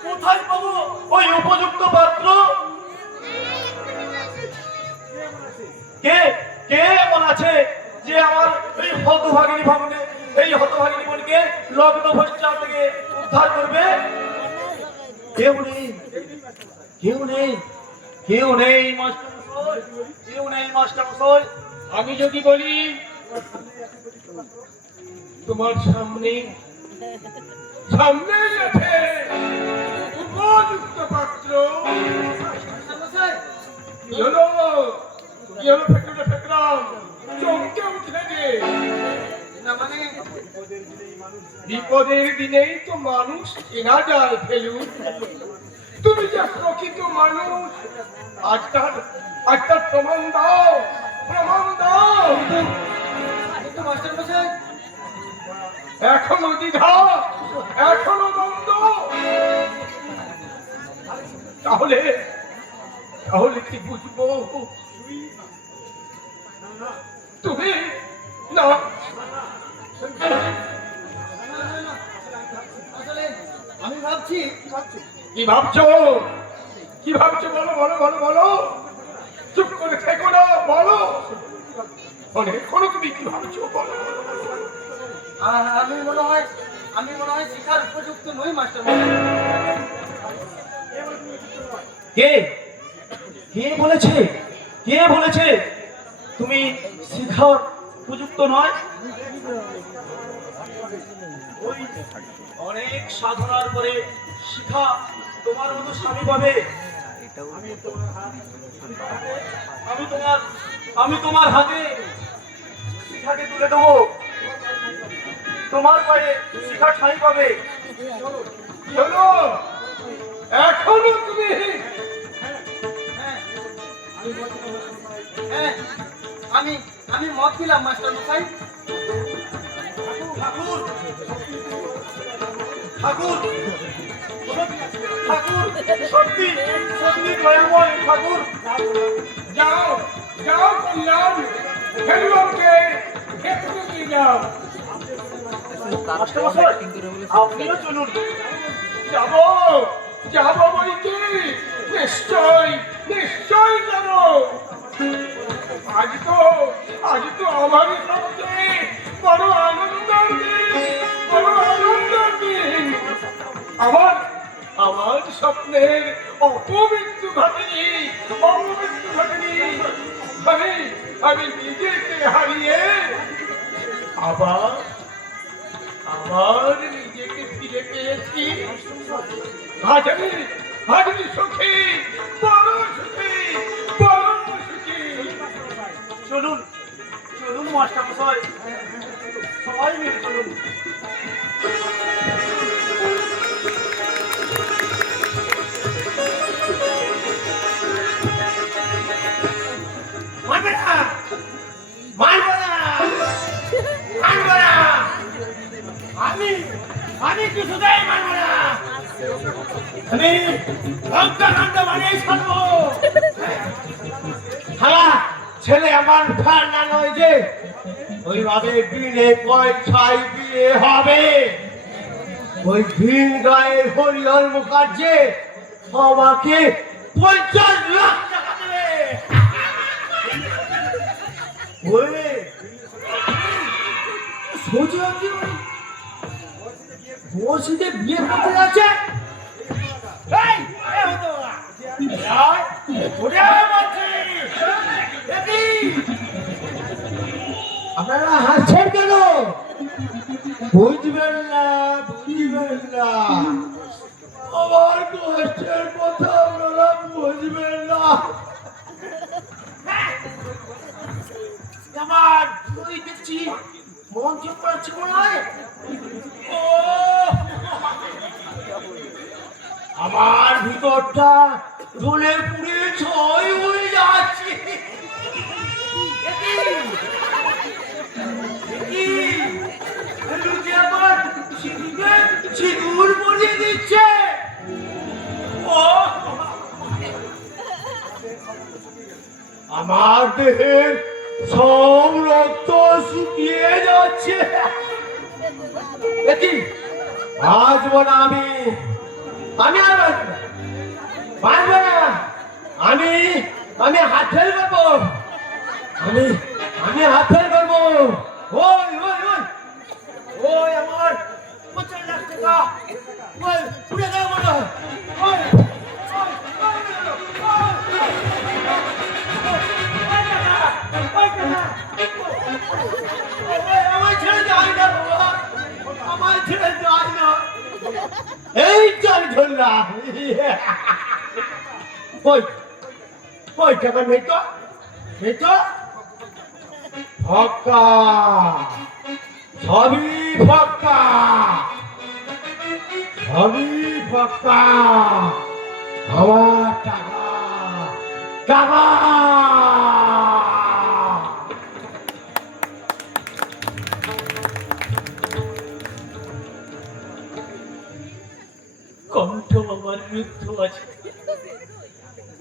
কোথায় পাবো ওই উপযুক্ত পাত্র? কে কে এমন আছে যে আমার এই হতভাগিনী বোনকে লগ্ন ভ্রষ্টা থেকে উদ্ধার করবে? কেউ নেই, কেউ নেই, কেউ নেই মাস্টার মশাই, কেউ নেই মাস্টার মশাই। আমি যদি বলি তোমার সামনেই আছে উপযুক্ত পাত্র। কি হলো ফেকলাম, চমকে উঠলে যে। না মানে বিপদের দিনেই তো মানুষ চেনা যায় ফেলুন। তুমি যে প্রকৃত মানুষ, আজকাল প্রমাণ দাও, প্রমাণ দাও। কিন্তু মাস্টার মশাই, এখনো দ্বিধা, এখনো দ্বন্দ্ব। তাহলে কি বুঝবো? তুমি না, আসলে আমি ভাবছি কি ভাবছো? কি ভাবছো? বলো বলো বলো বলো, চুপ করে থেকো না, বলো। এখনো তুমি কি ভাবছো? বলো। আমি মনে হয় শিখার উপযুক্ত নই মাস্টার মশাই। কে কে বলেছে? কে বলেছে তুমি শিখার উপযুক্ত নয়? ওই অনেক সাধনার পরে শিখা তোমার মতো স্বামী পাবে। আমি তোমার হাতে শিখাকে তুলে দেবো। তোমার পায়ে শিখা ঠাঁই পাবে। কি হলো? এখনো তুমি হ্যাঁ, আমি আমি মত দিলাম মাস্টার মশাই। ঠাকুর ঠাকুর ঠাকুর সত্যি সত্যি দয়াময় ঠাকুর। যাও যাও কল্যাণ, খেলুয়াকে ক্ষেত্রে নিয়ে যাও। মাস্টারমশাই, আপনিও চলুন। যাবো যাবো বই কি, নিশ্চয় নিশ্চয় যাবো। আজ তো আমারই সবচেয়ে বড় আনন্দের দিন, বড় আনন্দের দিন। আমার স্বপ্নের অপমৃত্যু ঘটেনি, অপমৃত্যু ঘটেনি। আমি নিজেকে হারিয়ে আবার নিজেকে ফিরে পেয়েছি। আজ আমি সুখী, বড় সুখী, বড় সুখী। চলুন চলুন মাস্টারমশাই, সবাই মিলে চলুন। মারবে না, মারবে না, মারবে না। আমি কিছুতেই মারবো না। আমি হত্যাকাণ্ড বানিয়ে ছাড়বো। শালা ছেলে আমার ফান্না নয় যে ওইভাবে বিনে পয়সায় বিয়ে হবে। ওই ভিন গায়ের হরিহর মুখার্জি আমাকে 50 লাখ টাকা দেবে। ওরে সোজা বসিতে বিয়ে করতে যাচ্ছে। এই এ হতো না। ওরে বলছি দেখি আপনারা হাসছেন কেন? বুঝবেন না, বুঝবেন না, আমার কষ্টের কথা আপনারা বুঝবেন না। আমার তুই দেখছি মন চুপ করাচ্ছি মনে হয়। আমার ভিতরটা জ্বলে পুড়ে ছয় হয়ে যাচ্ছে। আমার সিঁদুর পরিয়ে দিচ্ছে। আমার দেহের সব রক্ত শুকিয়ে যাচ্ছে। বাঁচবো না আমি আর বাঁচবো না। আমি হাত ফেল করবো। আমি হাত ফেল করবো। ওই ওই ওই ওই আমার 50 লাখ টাকা ওই পুড়ে গেল মনে হয়। ওই আমার ছেড়ে যায় না বাবা, আমার ছেড়ে যায় না। এই চাল ধরলাম। ওই টাকা নেই তো, নেই তো। ফাঁকা, সবই ফাঁকা, সবই ফাঁকা। আমার টাকা, টাকা। কণ্ঠ আমার রুদ্ধ আছে,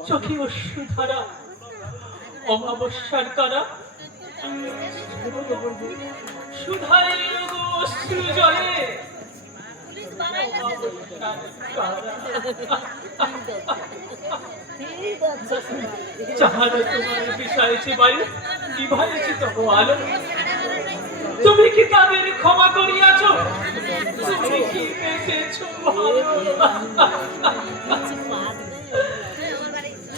চোখে অশ্রুধারা, অমাবস্যার কারা, সুধাই অশ্রু জলে যাহারা তোমার বিষয়েছে বায়ু নিভাইছে তবু আলো। তুমি কি তাদের ক্ষমা করিয়াছ? তুমি কি বেঁচেছ ভালো?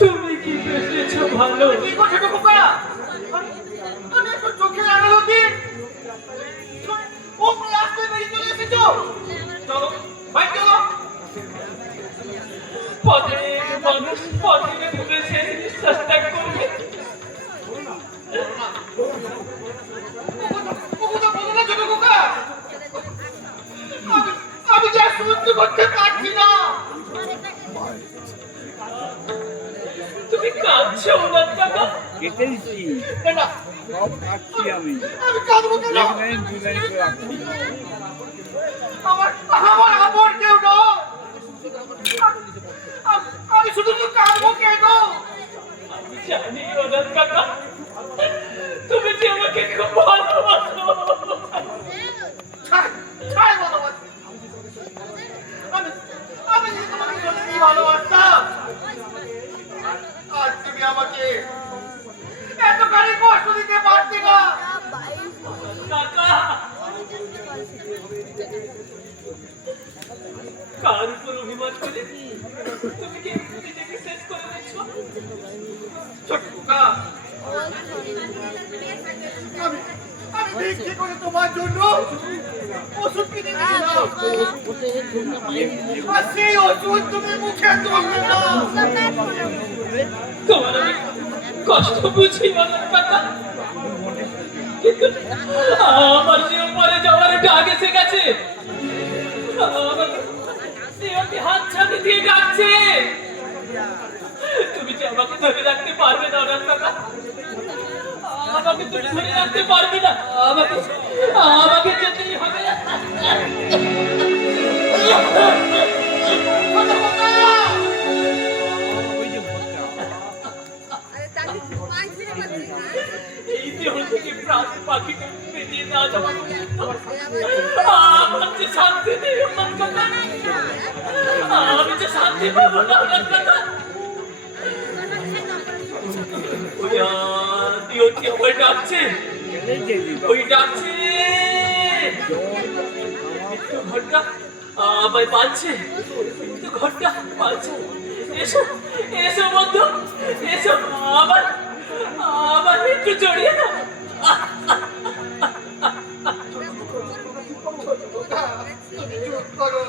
তুমি কি বেঁচেছ ভালো? কি করছো খোকা? আমি একটু চোখে লাগালো কি? ও রাস্তায় বেরিয়ে চলে এসেছো। চলো ভাই চলো। পথের মানুষ পথে ঘুরেছে, নিঃশ্বাস ত্যাগ করবে। সহ্য করতে পারছি না। তুমি কাঁদছো ওনার কাকা? না, আমি কাঁদবো কেন? আমার আমার আপন কেউ নয়। আমি শুধু তো কাঁদবো কেন? আমি জানি ওনার কাকা, তুমি যে আমাকে খুব ভালোবাসো। ছাড়, ছাড় ভালোবাসি। আমি যে তোমাকে সত্যি ভালোবাসতাম, আজ তুমি আমাকে এতখানি কষ্ট দিতে পারতে না। কাকা, কার উপর অভিমান করে তুমি কি নিজেকে শেষ করে দিচ্ছ? ছোট্টুকা, আমি ভিক্ষে করে তোমার জন্য ওষুধ কিনে দিয়েছিলাম। আর সেই ওষুধ তুমি মুখে তুলবে না। তোমার আমি কষ্ট বুঝি ওনার কাকা, কিন্তু আমার যে উপরে যাওয়ার ডাক এসে গেছে। আমাকে হাত ছাড়ি দিয়ে ডাকছে। তুমি যে আমাকে ধরে রাখতে পারবে না ওনার কাকা, আমাকে তুমি ধরে রাখতে পারবে না। আমাকে যেতেই হবে। এই দেহ থেকে প্রাণ পাখিকে বেরিয়ে না যাওয়া পর্যন্ত আমার যে শান্তি নেই ওনার কাকা, আমি যে শান্তি পাবো না ওনার কাকা। ওই ডাকছে, ওই ডাকছে, ঘরটা আমায় পাচ্ছে, ঘরটা পাচ্ছে। এসো এসো বন্ধু, এসো, আবার আবার একটু জড়িয়ে দাও। চুপ করো।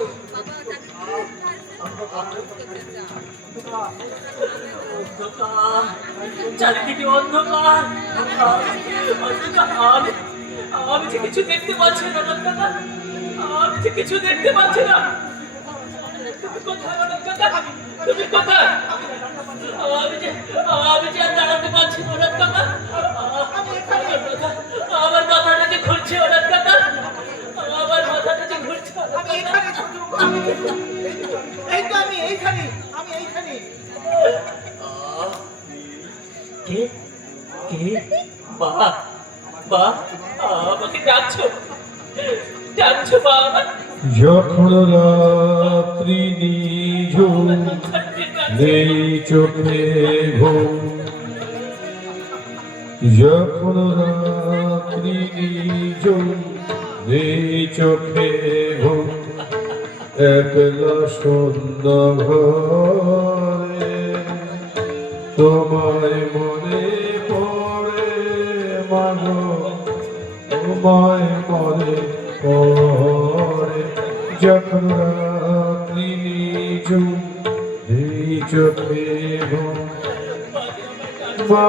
অন্ধকার, চারিদিকে অন্ধকার। আমি যে কিছু দেখতে পাচ্ছি না ওনার কাকা, আমি যে কিছু দেখতে পাচ্ছি না। তুমি কোথায় ওনার কাকা? তুমি কোথায়? আমি যে আর দাঁড়াতে পারছি না ওনার কাকা। আমার মাথাটা যে ঘুরছে ওনার কাকা, আমার মাথাটা যে ঘুরছে। আমি এখানে ছোট্টুকা, এই তো আমি এইখানে, আমি এইখানে। কে কে? বাবা, বা আমাকে ডাকছো, ডাকছো বাবা। যখন রাত্রি নিঝুম নেই চোখে ঘুম, যখন রাত্রি নিঝুম নেই চোখে ঘুম, একলা শূন্য ঘরে তোমায় মনে পড়ে মানো, তোমায় মনে পড়ে। যখন রাত্রি নিঝুম এই চোখে ঘুম, মা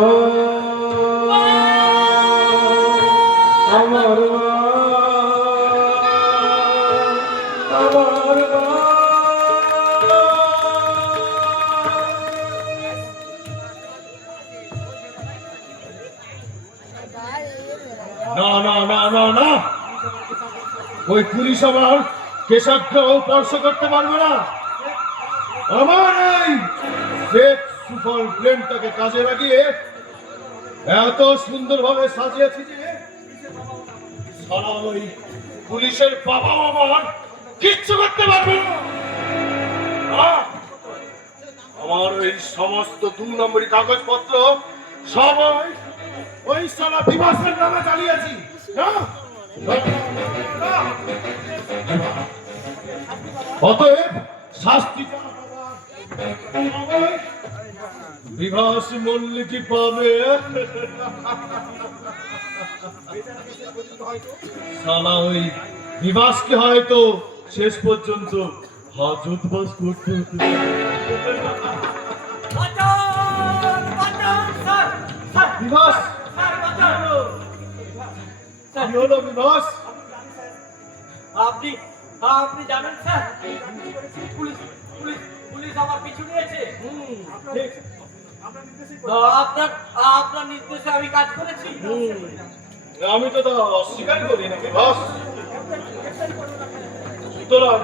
আমার মা, আমার মা। না না না না না, ওই পুলিশ আমার কেশাগ্রহ স্পর্শ করতে পারবে না। আমার এই সেফ সুপার প্লেনটাকে কাজে লাগিয়ে এত সুন্দরভাবে সাজিয়েছি যে সারা ওই পুলিশের বাবা আমার কিচ্ছু করতে পারবে না। আহ! আমার ওই সমস্ত 2 নম্বরই কাগজপত্র সবাই ওই সালা বিভাসের নামে চালিয়েছি। না? অতএব শাস্তি বিভাস মল্লিকই পাবে। সালা ওই বিভাসকে হয়তো শেষ পর্যন্ত হাজত বাস করতে হতে পারে। বিভাস, কি হলো বিভাস? আপনি আপনি জানেন স্যার, পুলিশ পুলিশ পুলিশ আমার পিছু নিয়েছে। আপনার আপনার নির্দেশে আমি কাজ করেছি। আমি তো তা অস্বীকার করি না বিভাস। সুতরাং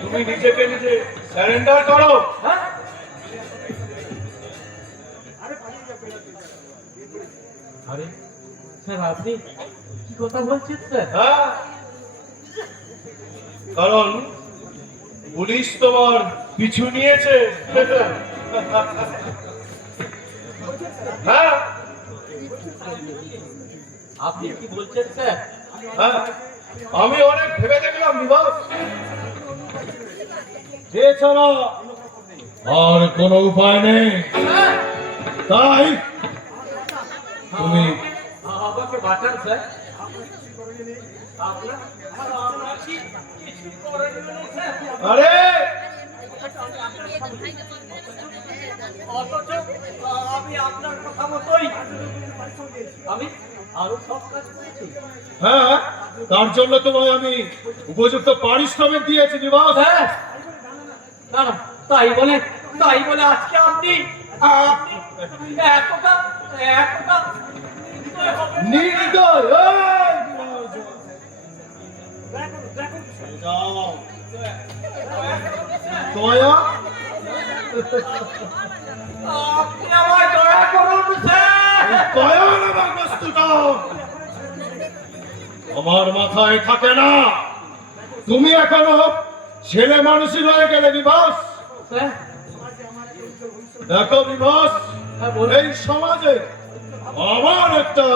তুমি নিজেকে নিজে স্যারেন্ডার করো। হ্যাঁ, আরে স্যার আপনি কি কথা বলছেন স্যার? হ্যাঁ, কারণ পুলিশ তোমার পিছু নিয়েছে। হ্যাঁ আপনি কি বলছেন স্যার? হ্যাঁ, আমি অনেক ভেবে দেখলাম বিভাস, এছাড়া আর কোনো উপায় নেই। তাই তুমি আমাকে বাঁচান স্যার। আপনার আপনার কি কিছু করেন না স্যার? আরে অথচ আমি আপনার কথা মতোই আমি আরো সব কাজ করেছি। হ্যাঁ, তার জন্য তোমায় আমি উপযুক্ত পারিশ্রমিক দিয়েছি বিভাস। হ্যাঁ, না না, তাই বলে আজকে আপনি আপনি এতটা এতটা নির্দয়, এই যাও। দয়া, আপনি আমায় দয়া করুন স্যার। দয়া নামক বস্তুটা আমার মাথায় থাকে না। তুমি এখনো ছেলে মানুষই রয়ে গেলে বিভাস। স্যার, দেখো বিভাস, হ্যাঁ, বলুন। এই সমাজে আমার একটা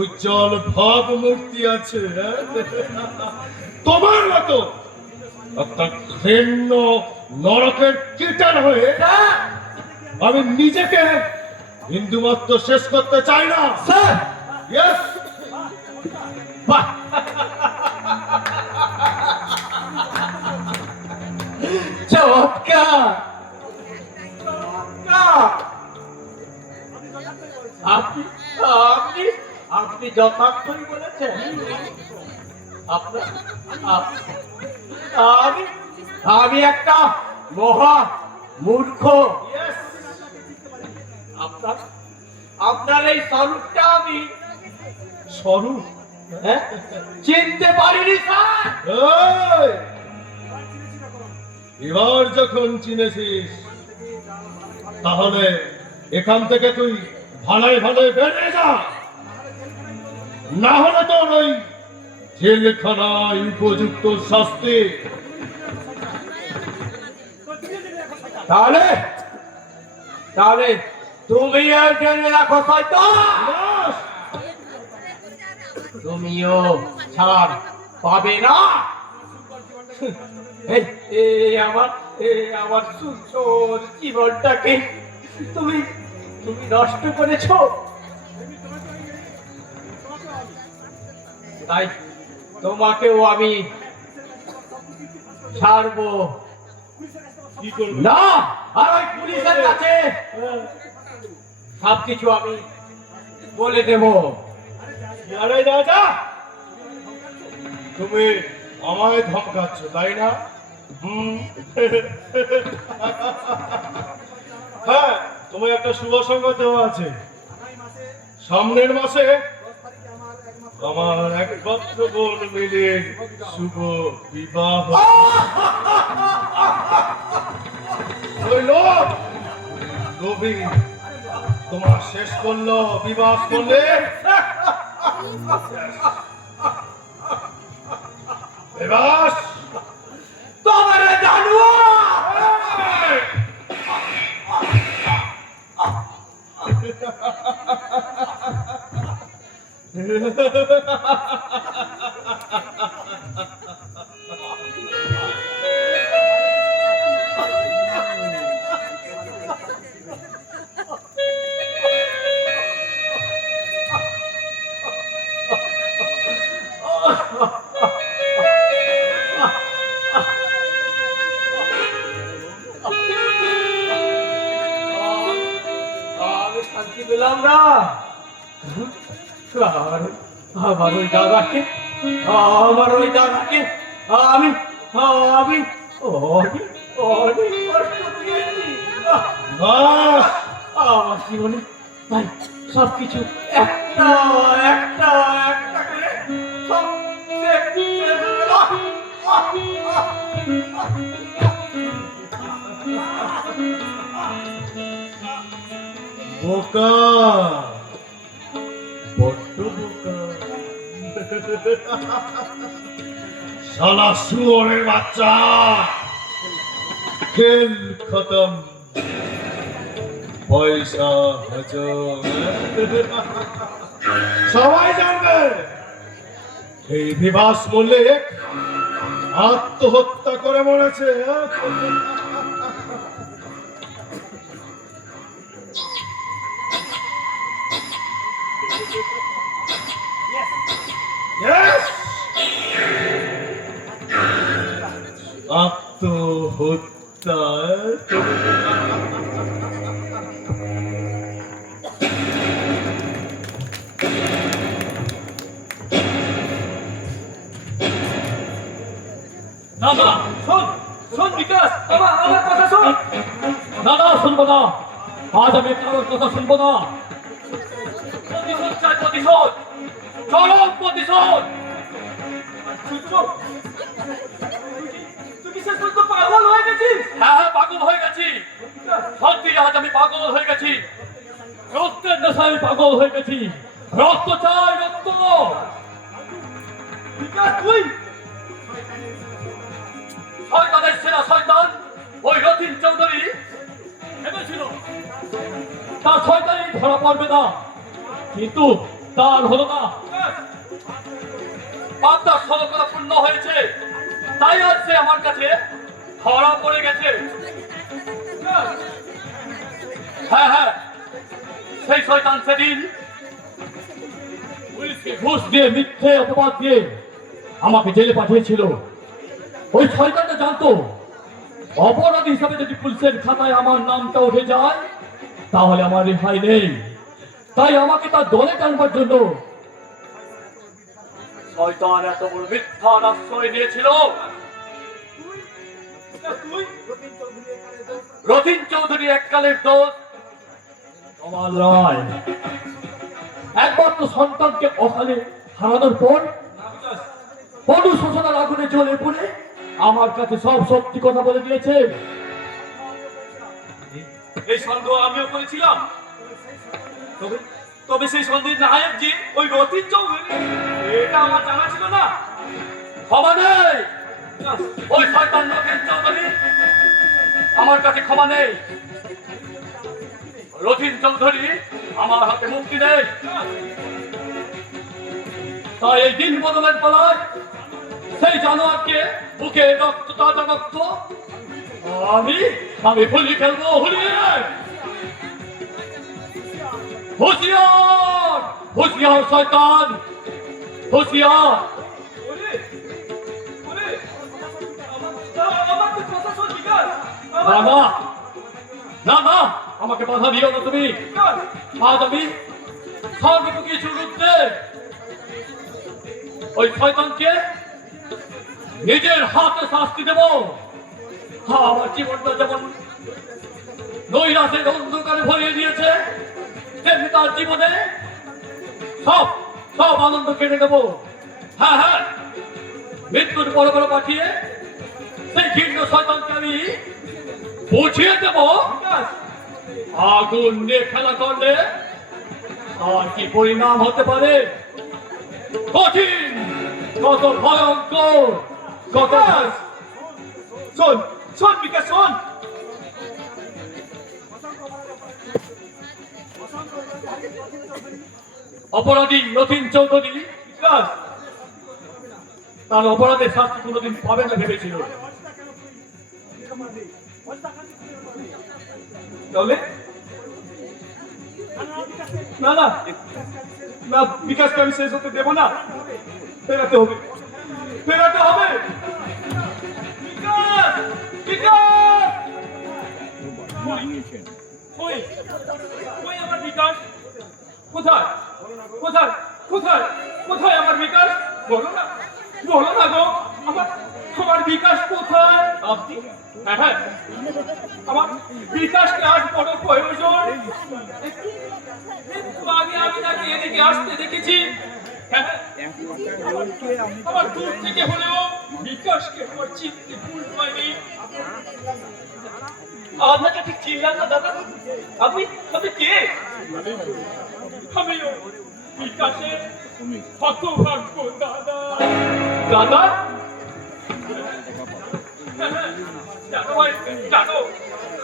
উজ্জ্বল ভাবমূর্তি আছে। হ্যাঁ? তোমার মতো একটা ঘৃণ্য নরকের কীটার হয়ে স্যার, আমি নিজেকে হিন্দুমাত্র শেষ করতে চাই না। Sir, Yes! বাহ! চমৎকার চমৎকার। আপনি আপনি আপনি যথার্থই বলেছেন। আপনার আমি আমি একটা মহা মূর্খ। আপনার আপনার এই স্বরূপটা আমি স্বরূপ, হ্যাঁ, চিনতে পারিনি স্যার। এই! এবার যখন চিনেছিস তাহলে এখান থেকে তুই ভালোই ভালোই বেরিয়ে যা, না হলে তোর ওই জেলখানায় উপযুক্ত শাস্তি। তাহলে তাহলে তুমি আর জেনে রাখো শয়তান, বাস! তুমিও ছাড় পাবে না। এই আমার সুন্দর জীবনটাকে তুমি তুমি নষ্ট করেছো। তাই তোমাকেও আমি ছাড়বো কি করবি? না। আর ওই পুলিশের কাছে সবকিছু আমি বলে দেবো। আরে রাজা, তুমি আমায় ধমকাচ্ছ তাই না? হ্যাঁ, তোমায় একটা শুভ সংবাদ দেওয়া আছে। সামনের মাসে আমার একমাত্র বোন মিলির শুভ বিবাহ। ওই লোক লোভী তোমার শেষ করলো, বিবাহ করলে বিবাস তোমার জানুয়া আমি শান্তি পেলাম না। আমার ওই দাদাকে আমি আমি অনেক অনেক কষ্ট পেয়েছি আমার জীবনে ভাই সবকিছু একটা একটা একটা করে সব শেষ হয়ে গেল। বোকা, বড্ড বোকা। শালা শুয়োরের বাচ্চা, খেল খতম, পয়সা হজম। সবাই জানবে এই বিভাস মল্লিক আত্মহত্যা করে মরেছে। Yes! আত্মহত্যা। না না, শোন শোন বিকাশ, আমার কথা শোন। না না, শুনবো না। আজ আমি কারোর কথা শুনবো না। প্রতিশোধ চাই, প্রতিশোধ, চরম প্রতিশোধ। সূর্য, তুই কি শেষ পর্যন্ত পাগল হয়ে গেছিস? হ্যাঁ হ্যাঁ, পাগল হয়ে গেছি। সত্যি আজ আমি পাগল হয়ে গেছি। রক্তের নেশায় আমি পাগল হয়ে গেছি। রক্ত চাই, রক্ত। বিকাশ তুই শয়তানের সেরা শয়তান ওই রতিন চৌধুরী ভেবেছিল তার শয়তানি ধরা পড়বে না, কিন্তু তার হলো না। পাপটার সলকতা পূর্ণ হয়েছে, তাই আজ সে আমার কাছে ধরা পড়ে গেছে। হ্যাঁ হ্যাঁ, সেই শয়তান সেদিন পুলিশকে ঘুষ দিয়ে, মিথ্যে অপবাদ দিয়ে আমাকে জেলে পাঠিয়েছিল। ওই শয়তানটা জানতো অপরাধী হিসাবে যদি পুলিশের খাতায় আমার নামটা উঠে যায় তাহলে আমার রেহাই নেই। তাই আমাকে তার দলে টানবার জন্য শয়তান এত বড় মিথ্যার আশ্রয় নিয়েছিল। তুই রতিন চৌধুরী এককালের দোষ কমাল রায় একমাত্র সন্তানকে অকালে হারানোর পর বড় শোষণার আগুনে জ্বলে পড়ে আমার কাছে সব সত্যি কথা বলে দিয়েছে। এই সন্দেহ আমিও করেছিলাম, তবে তবে সেই সন্দেহের নায়ক যে ওই রতিন চৌধুরী, এটা আমার জানা ছিল না। ক্ষমা নেই, ওই শয়তান রতিন চৌধুরী আমার কাছে ক্ষমা নেই। রতিন চৌধুরী আমার হাতে মুক্তি নেই। তাই এই দিন বদলের পালায় সেই জানোয়ারকে বুকে রক্ত, তাজা রক্ত আমি আমি হোলি খেলবো, হোলি। হুঁশিয়ার, হুঁশিয়ার শয়তান, হুঁশিয়ার। ওরে ওরে আমার তো কথা শোন বিকাশ। না না না না, আমাকে বাধা দিও না তুমি। বিকাশ, আজ আমি সর্বকিছু রুখতে ওই শয়তানকে নিজের হাতে শাস্তি দেব। আমার জীবনটা যেমন নৈরাশের অন্ধকারে ভরিয়ে দিয়েছে, তেমনি তার জীবনে সব সব আনন্দ কেটে দেব। হ্যাঁ হ্যাঁ, মৃত্যুর বড় বড় পাঠিয়ে সেই ঘৃণ্য শয়তানকে আমি বুঝিয়ে দেব বিকাশ, আগুন নিয়ে খেলা করলে আর কি পরিণাম হতে পারে। কঠিন, কত ভয়ঙ্কর, কত বিকাশ, শোন শোন বিকাশ, শোন। অপরাধী রতিন চৌধুরী বিকাশ, তার অপরাধের শাস্তি কোনোদিন পাবে না ভেবেছিল। তাহলে না না না, বিকাশকে আমি শেষ হতে দেবো না। ফেরাতে হবে, ফেরাতে হবে। বিকাশ, বিকাশ, কই কই আমার বিকাশ? কোথায় কোথায় কোথায় কোথায় আমার বিকাশ? বলো না, বলো না গো। আমার আমার বিকাশ কোথায়? আপনি হ্যাঁ হ্যাঁ, আমার বিকাশকে আজ বড় প্রয়োজন। একটু আগে আমি তাকে এদিকে আসতে দেখেছি। হ্যাঁ হ্যাঁ, আমার দূর থেকে হলেও বিকাশকে আমার চিনতে ভুল হয়নি। আপনাকে ঠিক চিনলাম না দাদা। আপনি আপনি কে? আমিও বিকাশের হতভাগ্য দাদা। দাদা? হ্যাঁ হ্যাঁ, জানো ভাই, জানো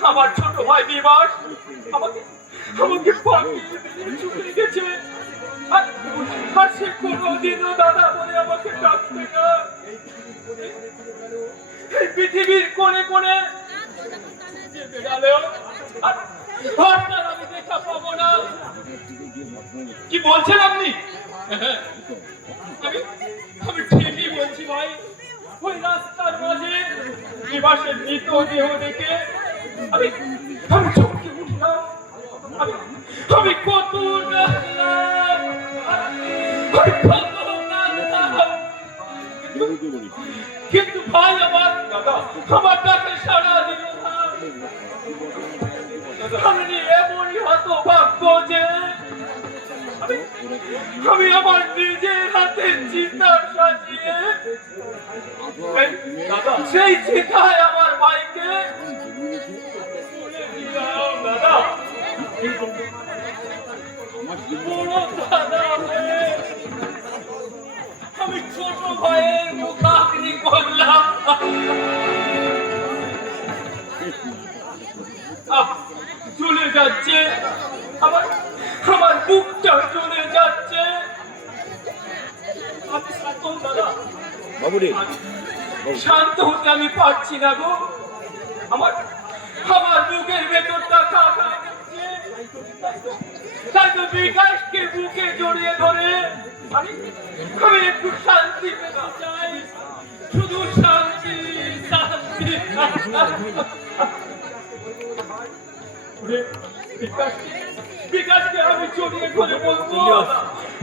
আমার ছোট ভাই বিকাশ আমাকে আমাকে পাঠিয়ে দিয়ে চলে গেছে। আর সে কোনোদিনও দাদা বলে আমাকে ডাকবে না। এই পৃথিবীর কোণে কোণে যে বেড়ালেও আর তার আমি দেখা পাবো না। কি বলছেন আপনি? আমি আমি ঠিকই বলছি ভাই। ওই রাস্তার মাঝে বিবাসের মৃতদেহ দেখে আমি আমি চমকে উঠলাম। আমি কত ডাকলাম, আমি কত ডাকলাম। কিন্তু ভাই আমার আমার ডাকে সাড়া দিল না। আমি এমনই হতভাগ্য যে আমি আমার নিজের হাতে চিতা সাজিয়ে সেই চিতায় আমার ভাইকে তুলে দিলাম। দাদা, বড় দাদা হয়ে আমি ছোট ভাইয়ের মুখাগ্নি করলাম। চলে যাচ্ছে আমার আমার বুকটা চলে যাচ্ছে। আমি শান্ত দাদা, শান্ত হতে আমি পারছি না গো। আমার আমার বুকের ভেতরটা কাঁপা দিচ্ছে। তাই তো বিকাশকে বুকে জড়িয়ে ধরে আমি আমি একটু শান্তি পেতে চাই, শুধু শান্তি শান্তি। বিকাশকে আমি জড়িয়ে ধরে বলবো,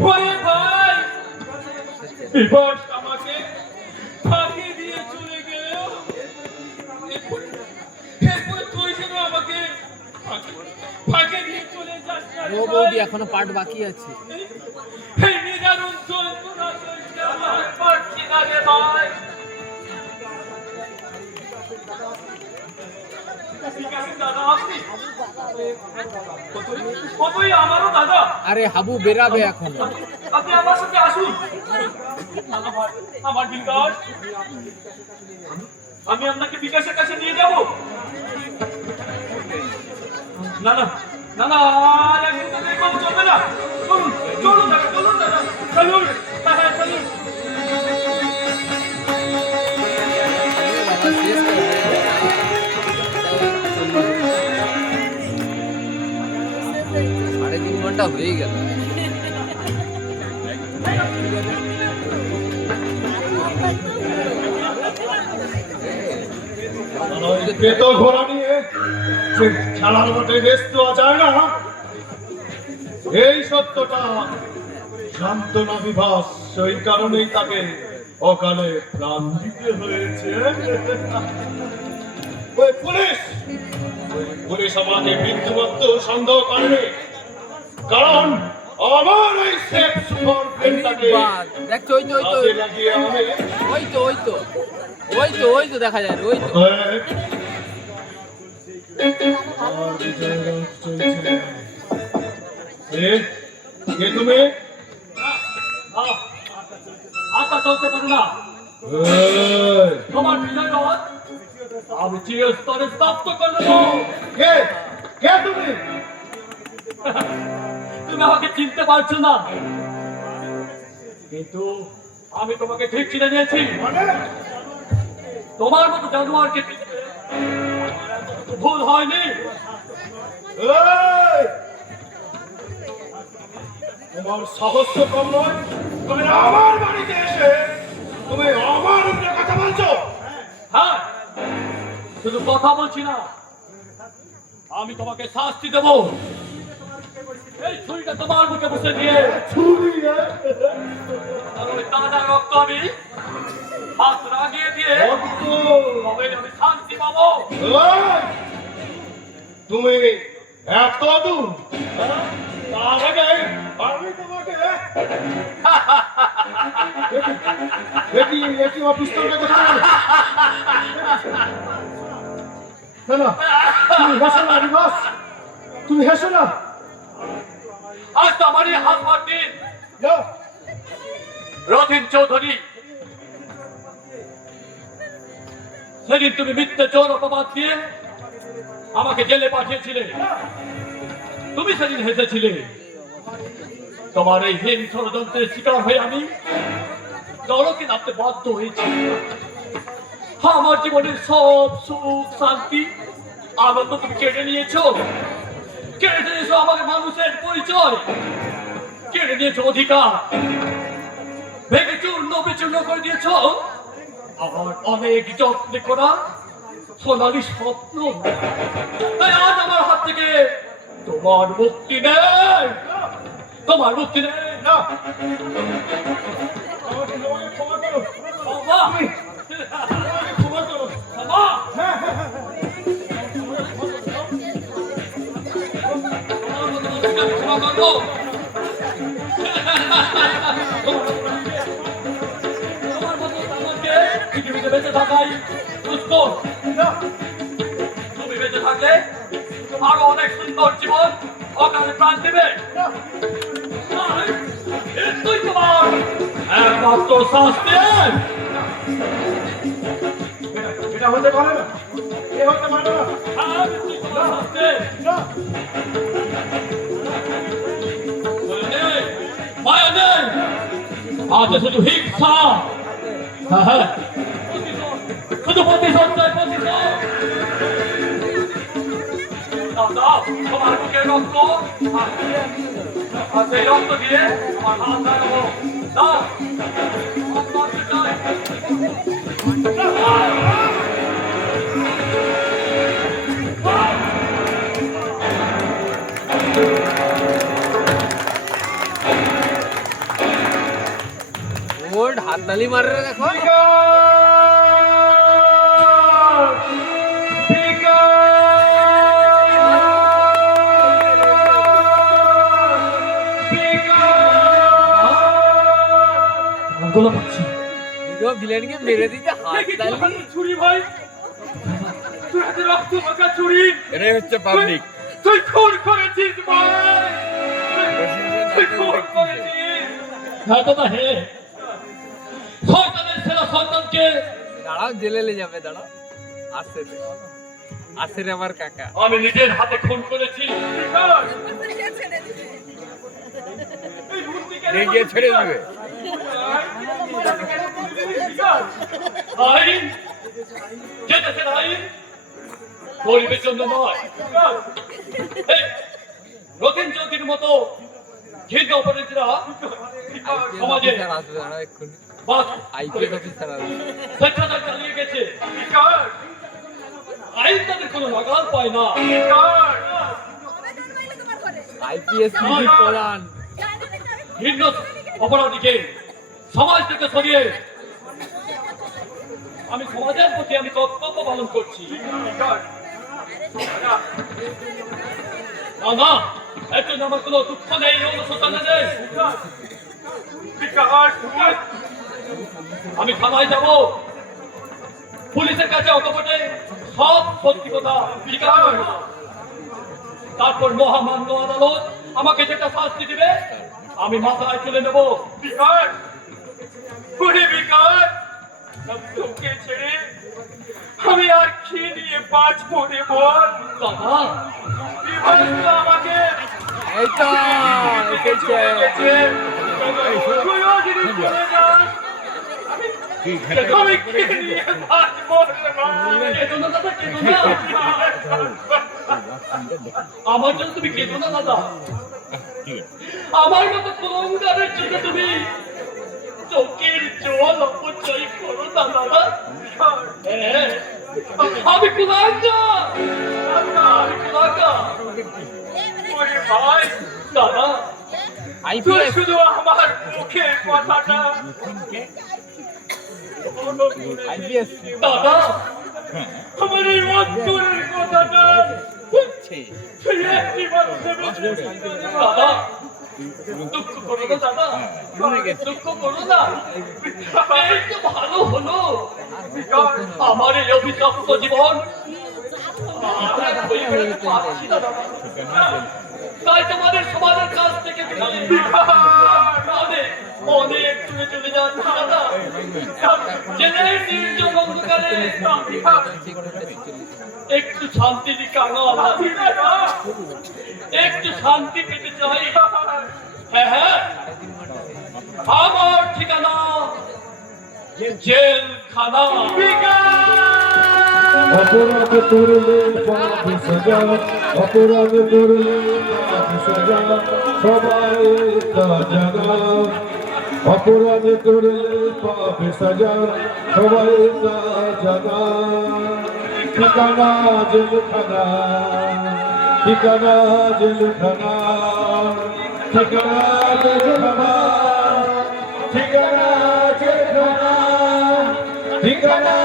ওরে ভাই, বিকাশ আমাকে ফাঁকি দিয়ে চলে গেল। এরপরে তুই যেন আমাকে ফাঁকি দিয়ে চলে যাস না রে ভাই। এখনো পার্ট বাকি আছে। এই নিদারুণ যন্ত্রণা সইতে আমার পারছি না রে ভাই। বিকাশের দাদা আপনি? কতই আমারও দাদা। আরে হাবু বেরাবে এখন। আপনি আমার সাথে আসুন। আমার বিকাশ, আমি আপনাকে বিকাশের কাছে নিয়ে যাব। না না না না, আর একটু তো দেখবো, চলবে না। চলুন চলুন দাদা, চলুন দাদা, চলুন। হ্যাঁ হ্যাঁ, চলুন। সাড়ে 3 ঘন্টা হয়ে গেল। পেতো ঘোড়া নিয়ে যে খেলার মাঠে রেস দেওয়া যায় না, এই সত্যটা শান্তনা বিভাস, সেই কারণেই তাকে অকালে প্রাণ দিতে হয়েছে। ওই পুলিশ পুলিশ আমাকে বিন্দুমাত্র সন্দেহ করেনি, কারণ আমার ওই সেফ সুপার পেনটাকে দেখছো, ওই তো ওই তো হাতে লাগিয়ে আমি ওই তো ওই তো ওই তো ওই তো দেখা যায়, ওই তো। আর বিজয়রাজ চলছে। কে তুমি? আত্মা চলতে পারে না। এই, তোমার বিজয় রথ আমি চিরস্তরে স্তব্ধ করে দেবো। কে কে তুমি? তুমি আমাকে চিনতে পারছো না, কিন্তু আমি তোমাকে ঠিক চিনে নিয়েছি। মানে তোমার মতো জানোয়ারকে চিনতে ভুল হয়নি। এই, তোমার সাহস তো কম নয়, তুমি আমার বাড়িতে এসে তুমি আমার উপরে কথা বলছো। হ্যাঁ, শুধু কথা বলছি না, আমি তোমাকে শাস্তি দেব। এই ছুরিটা তোমার মুখে বসে দিয়ে ছুরি, আর ওই তাজা রক্ত আমি হাত রাগিয়ে দিয়ে তবে আমি শান্তি পাবো। ওই! তুমি এত দূর তার আগে আমি তোমাকে একটি পিস্তলটা কোথায়? না না, তুমি হেসো না রিবাস, তুমি হেসো না। আজ তো আমারই হাত দিন যাও। রথিন চৌধুরী, সেদিন তুমি মিথ্যে চোর অপবাদ দিয়ে আমাকে জেলে পাঠিয়েছিলে। তুমি সেদিন হেসেছিলে। তোমার এই হীন ষড়যন্ত্রের শিকার হয়ে আমি নরকে নামতে বাধ্য হয়েছি। আমার জীবনের সব সুখ শান্তি আনন্দ তুমি কেড়ে নিয়েছো। কেড়ে নিয়েছো আমাকে মানুষের পরিচয়, কেড়ে নিয়েছো অধিকার, ভেঙে চূর্ণ বিচূর্ণ করে দিয়েছো আমার অনেক যত্নে করা সোনালি স্বপ্ন। তাই আজ আমার হাত থেকে তোমার মুক্তি নেই, তোমার মুক্তি নেই। না, আমাকে ক্ষমা করো, ক্ষমা? আমাকে ক্ষমা করো। ক্ষমা? তোমার মতো মানুষকে আমি ক্ষমা করবো? তোমার মতো আমাকে পৃথিবীতে বেঁচে থাকাই দুষ্কর। তুমি বেঁচে থাকলে আরো অনেক সুন্দর জীবন অকালে প্রাণ দেবে। তুই তোমার একমাত্র শাস্তি। এটা হতে পারে না, এ হতে পারে না। তুই তোমার শাস্তি। মায়া নেই, আজ শুধু হিংসা, শুধু প্রতিশোধ চাই, প্রতিশোধ। দাও তোমার বুকের রক্ত, আর সেই রক্ত দিয়ে আমার হাত লাগাবো। দাও আমার রক্ত চাই। ওর হাততালি মারে দেখো। গোলা পাচ্ছি। ভিলেনকে মেরে দিতে দেখি তোর হাতে ছুরি ভাই, তোর হাতে রক্ত মাখা ছুরি। এটাই হচ্ছে পাবলিক। তুই খুন করেছিস ভাই, তুই খুন করেছিস। হ্যাঁ দাদা, হে শয়তানের সেরা সন্তানকে দাঁড়াও, জেলে লে যাবে, দাঁড়াও। আসছে রে, আসছে রে আমার কাকা। আমি নিজের হাতে খুন করেছি। নিয়ে গিয়ে ছেড়ে দিবে। আইন যেতেছে আইন গরিবের জন্য নয়। এই রতিন চৌধুরীর মতো ঘৃণ্য অপরাধীরা সমাজে আসবে, দাঁড়াও এক্ষুনি। বাস আইপিএস অফিসার আসবে। স্বেচ্ছাচার চালিয়ে গেছে। আইন তাদের কোনো লাগাল পায় না। আইপিএস প্রধান। ঘৃণ্য অপরাধীকে সমাজ থেকে সরিয়ে আমি সমাজের প্রতি আমি কর্তব্য পালন করছি। না না, এর জন্য আমার কোনো দুঃখ নেই, অনুশোচনা নেই। আমি থানায় যাব, পুলিশের কাছে অকপটে সব সত্যি কথা স্বীকার করব। তারপর মহামান্য আদালত আমাকে যেটা শাস্তি দিবে আমি মাথায় তুলে নেব। বিকাশ, ওরে বিকাশ, তোকে ছেড়ে আমি আর কি নিয়ে বাঁচবো রে বল। দাদা, বিকাশ তো আমাকে এই তো এসেছে। তুইও যদি চলে যাস, আমি কি নিয়ে বাঁচবো রে ভাই? কেঁদো না দাদা, কেঁদো না। আমার জন্য তুমি কেঁদো না দাদা। আমার মতো কলঙ্কারের জন্য তুমি চোখের জল অপচয় করো না দাদা। হ্যাঁ, আমি কুলাঙ্গার, আমি কুলাঙ্গার। ওরে ভাই, দাদা, তুই শুধু আমার মুখের কথাটা দাদা আমার এই অন্তরের কথাটা তুই একটিবার ভেবেছিস? দাদা দুঃখ করো না দাদা, দুঃখ করো না, এই তো ভালো হলো। আমার এই অভিশপ্ত জীবন আর বই ফেরাতে পারছি না দাদা। তাই তোমাদের সমাজের কাছ থেকে অনেক দূরে চলে যাচ্ছি দাদা। জেনে নির্জন অন্ধকারে একটু শান্তি কাঙাল, একটু শান্তি পেতে চাই। হ্যাঁ হ্যাঁ, আমার ঠিকানা জেলখানা। অপরাধ করলে পাবে সাজা, অপরাধ করলে পাবে সাজা, সবাই তা জানা। অপরাধ করলে পাবে সাজা, সবাই তা জানা। ঠিকানা জেলখানা, ঠিকানা জেলখানা, ঠিকানা জেলখানা, ঠিকানা জেলখানা, ঠিকানা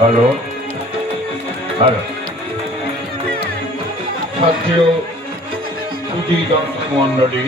হ্যালো হ্যালো ছাত্রীয় সুধী দর্শক মন্ডলী,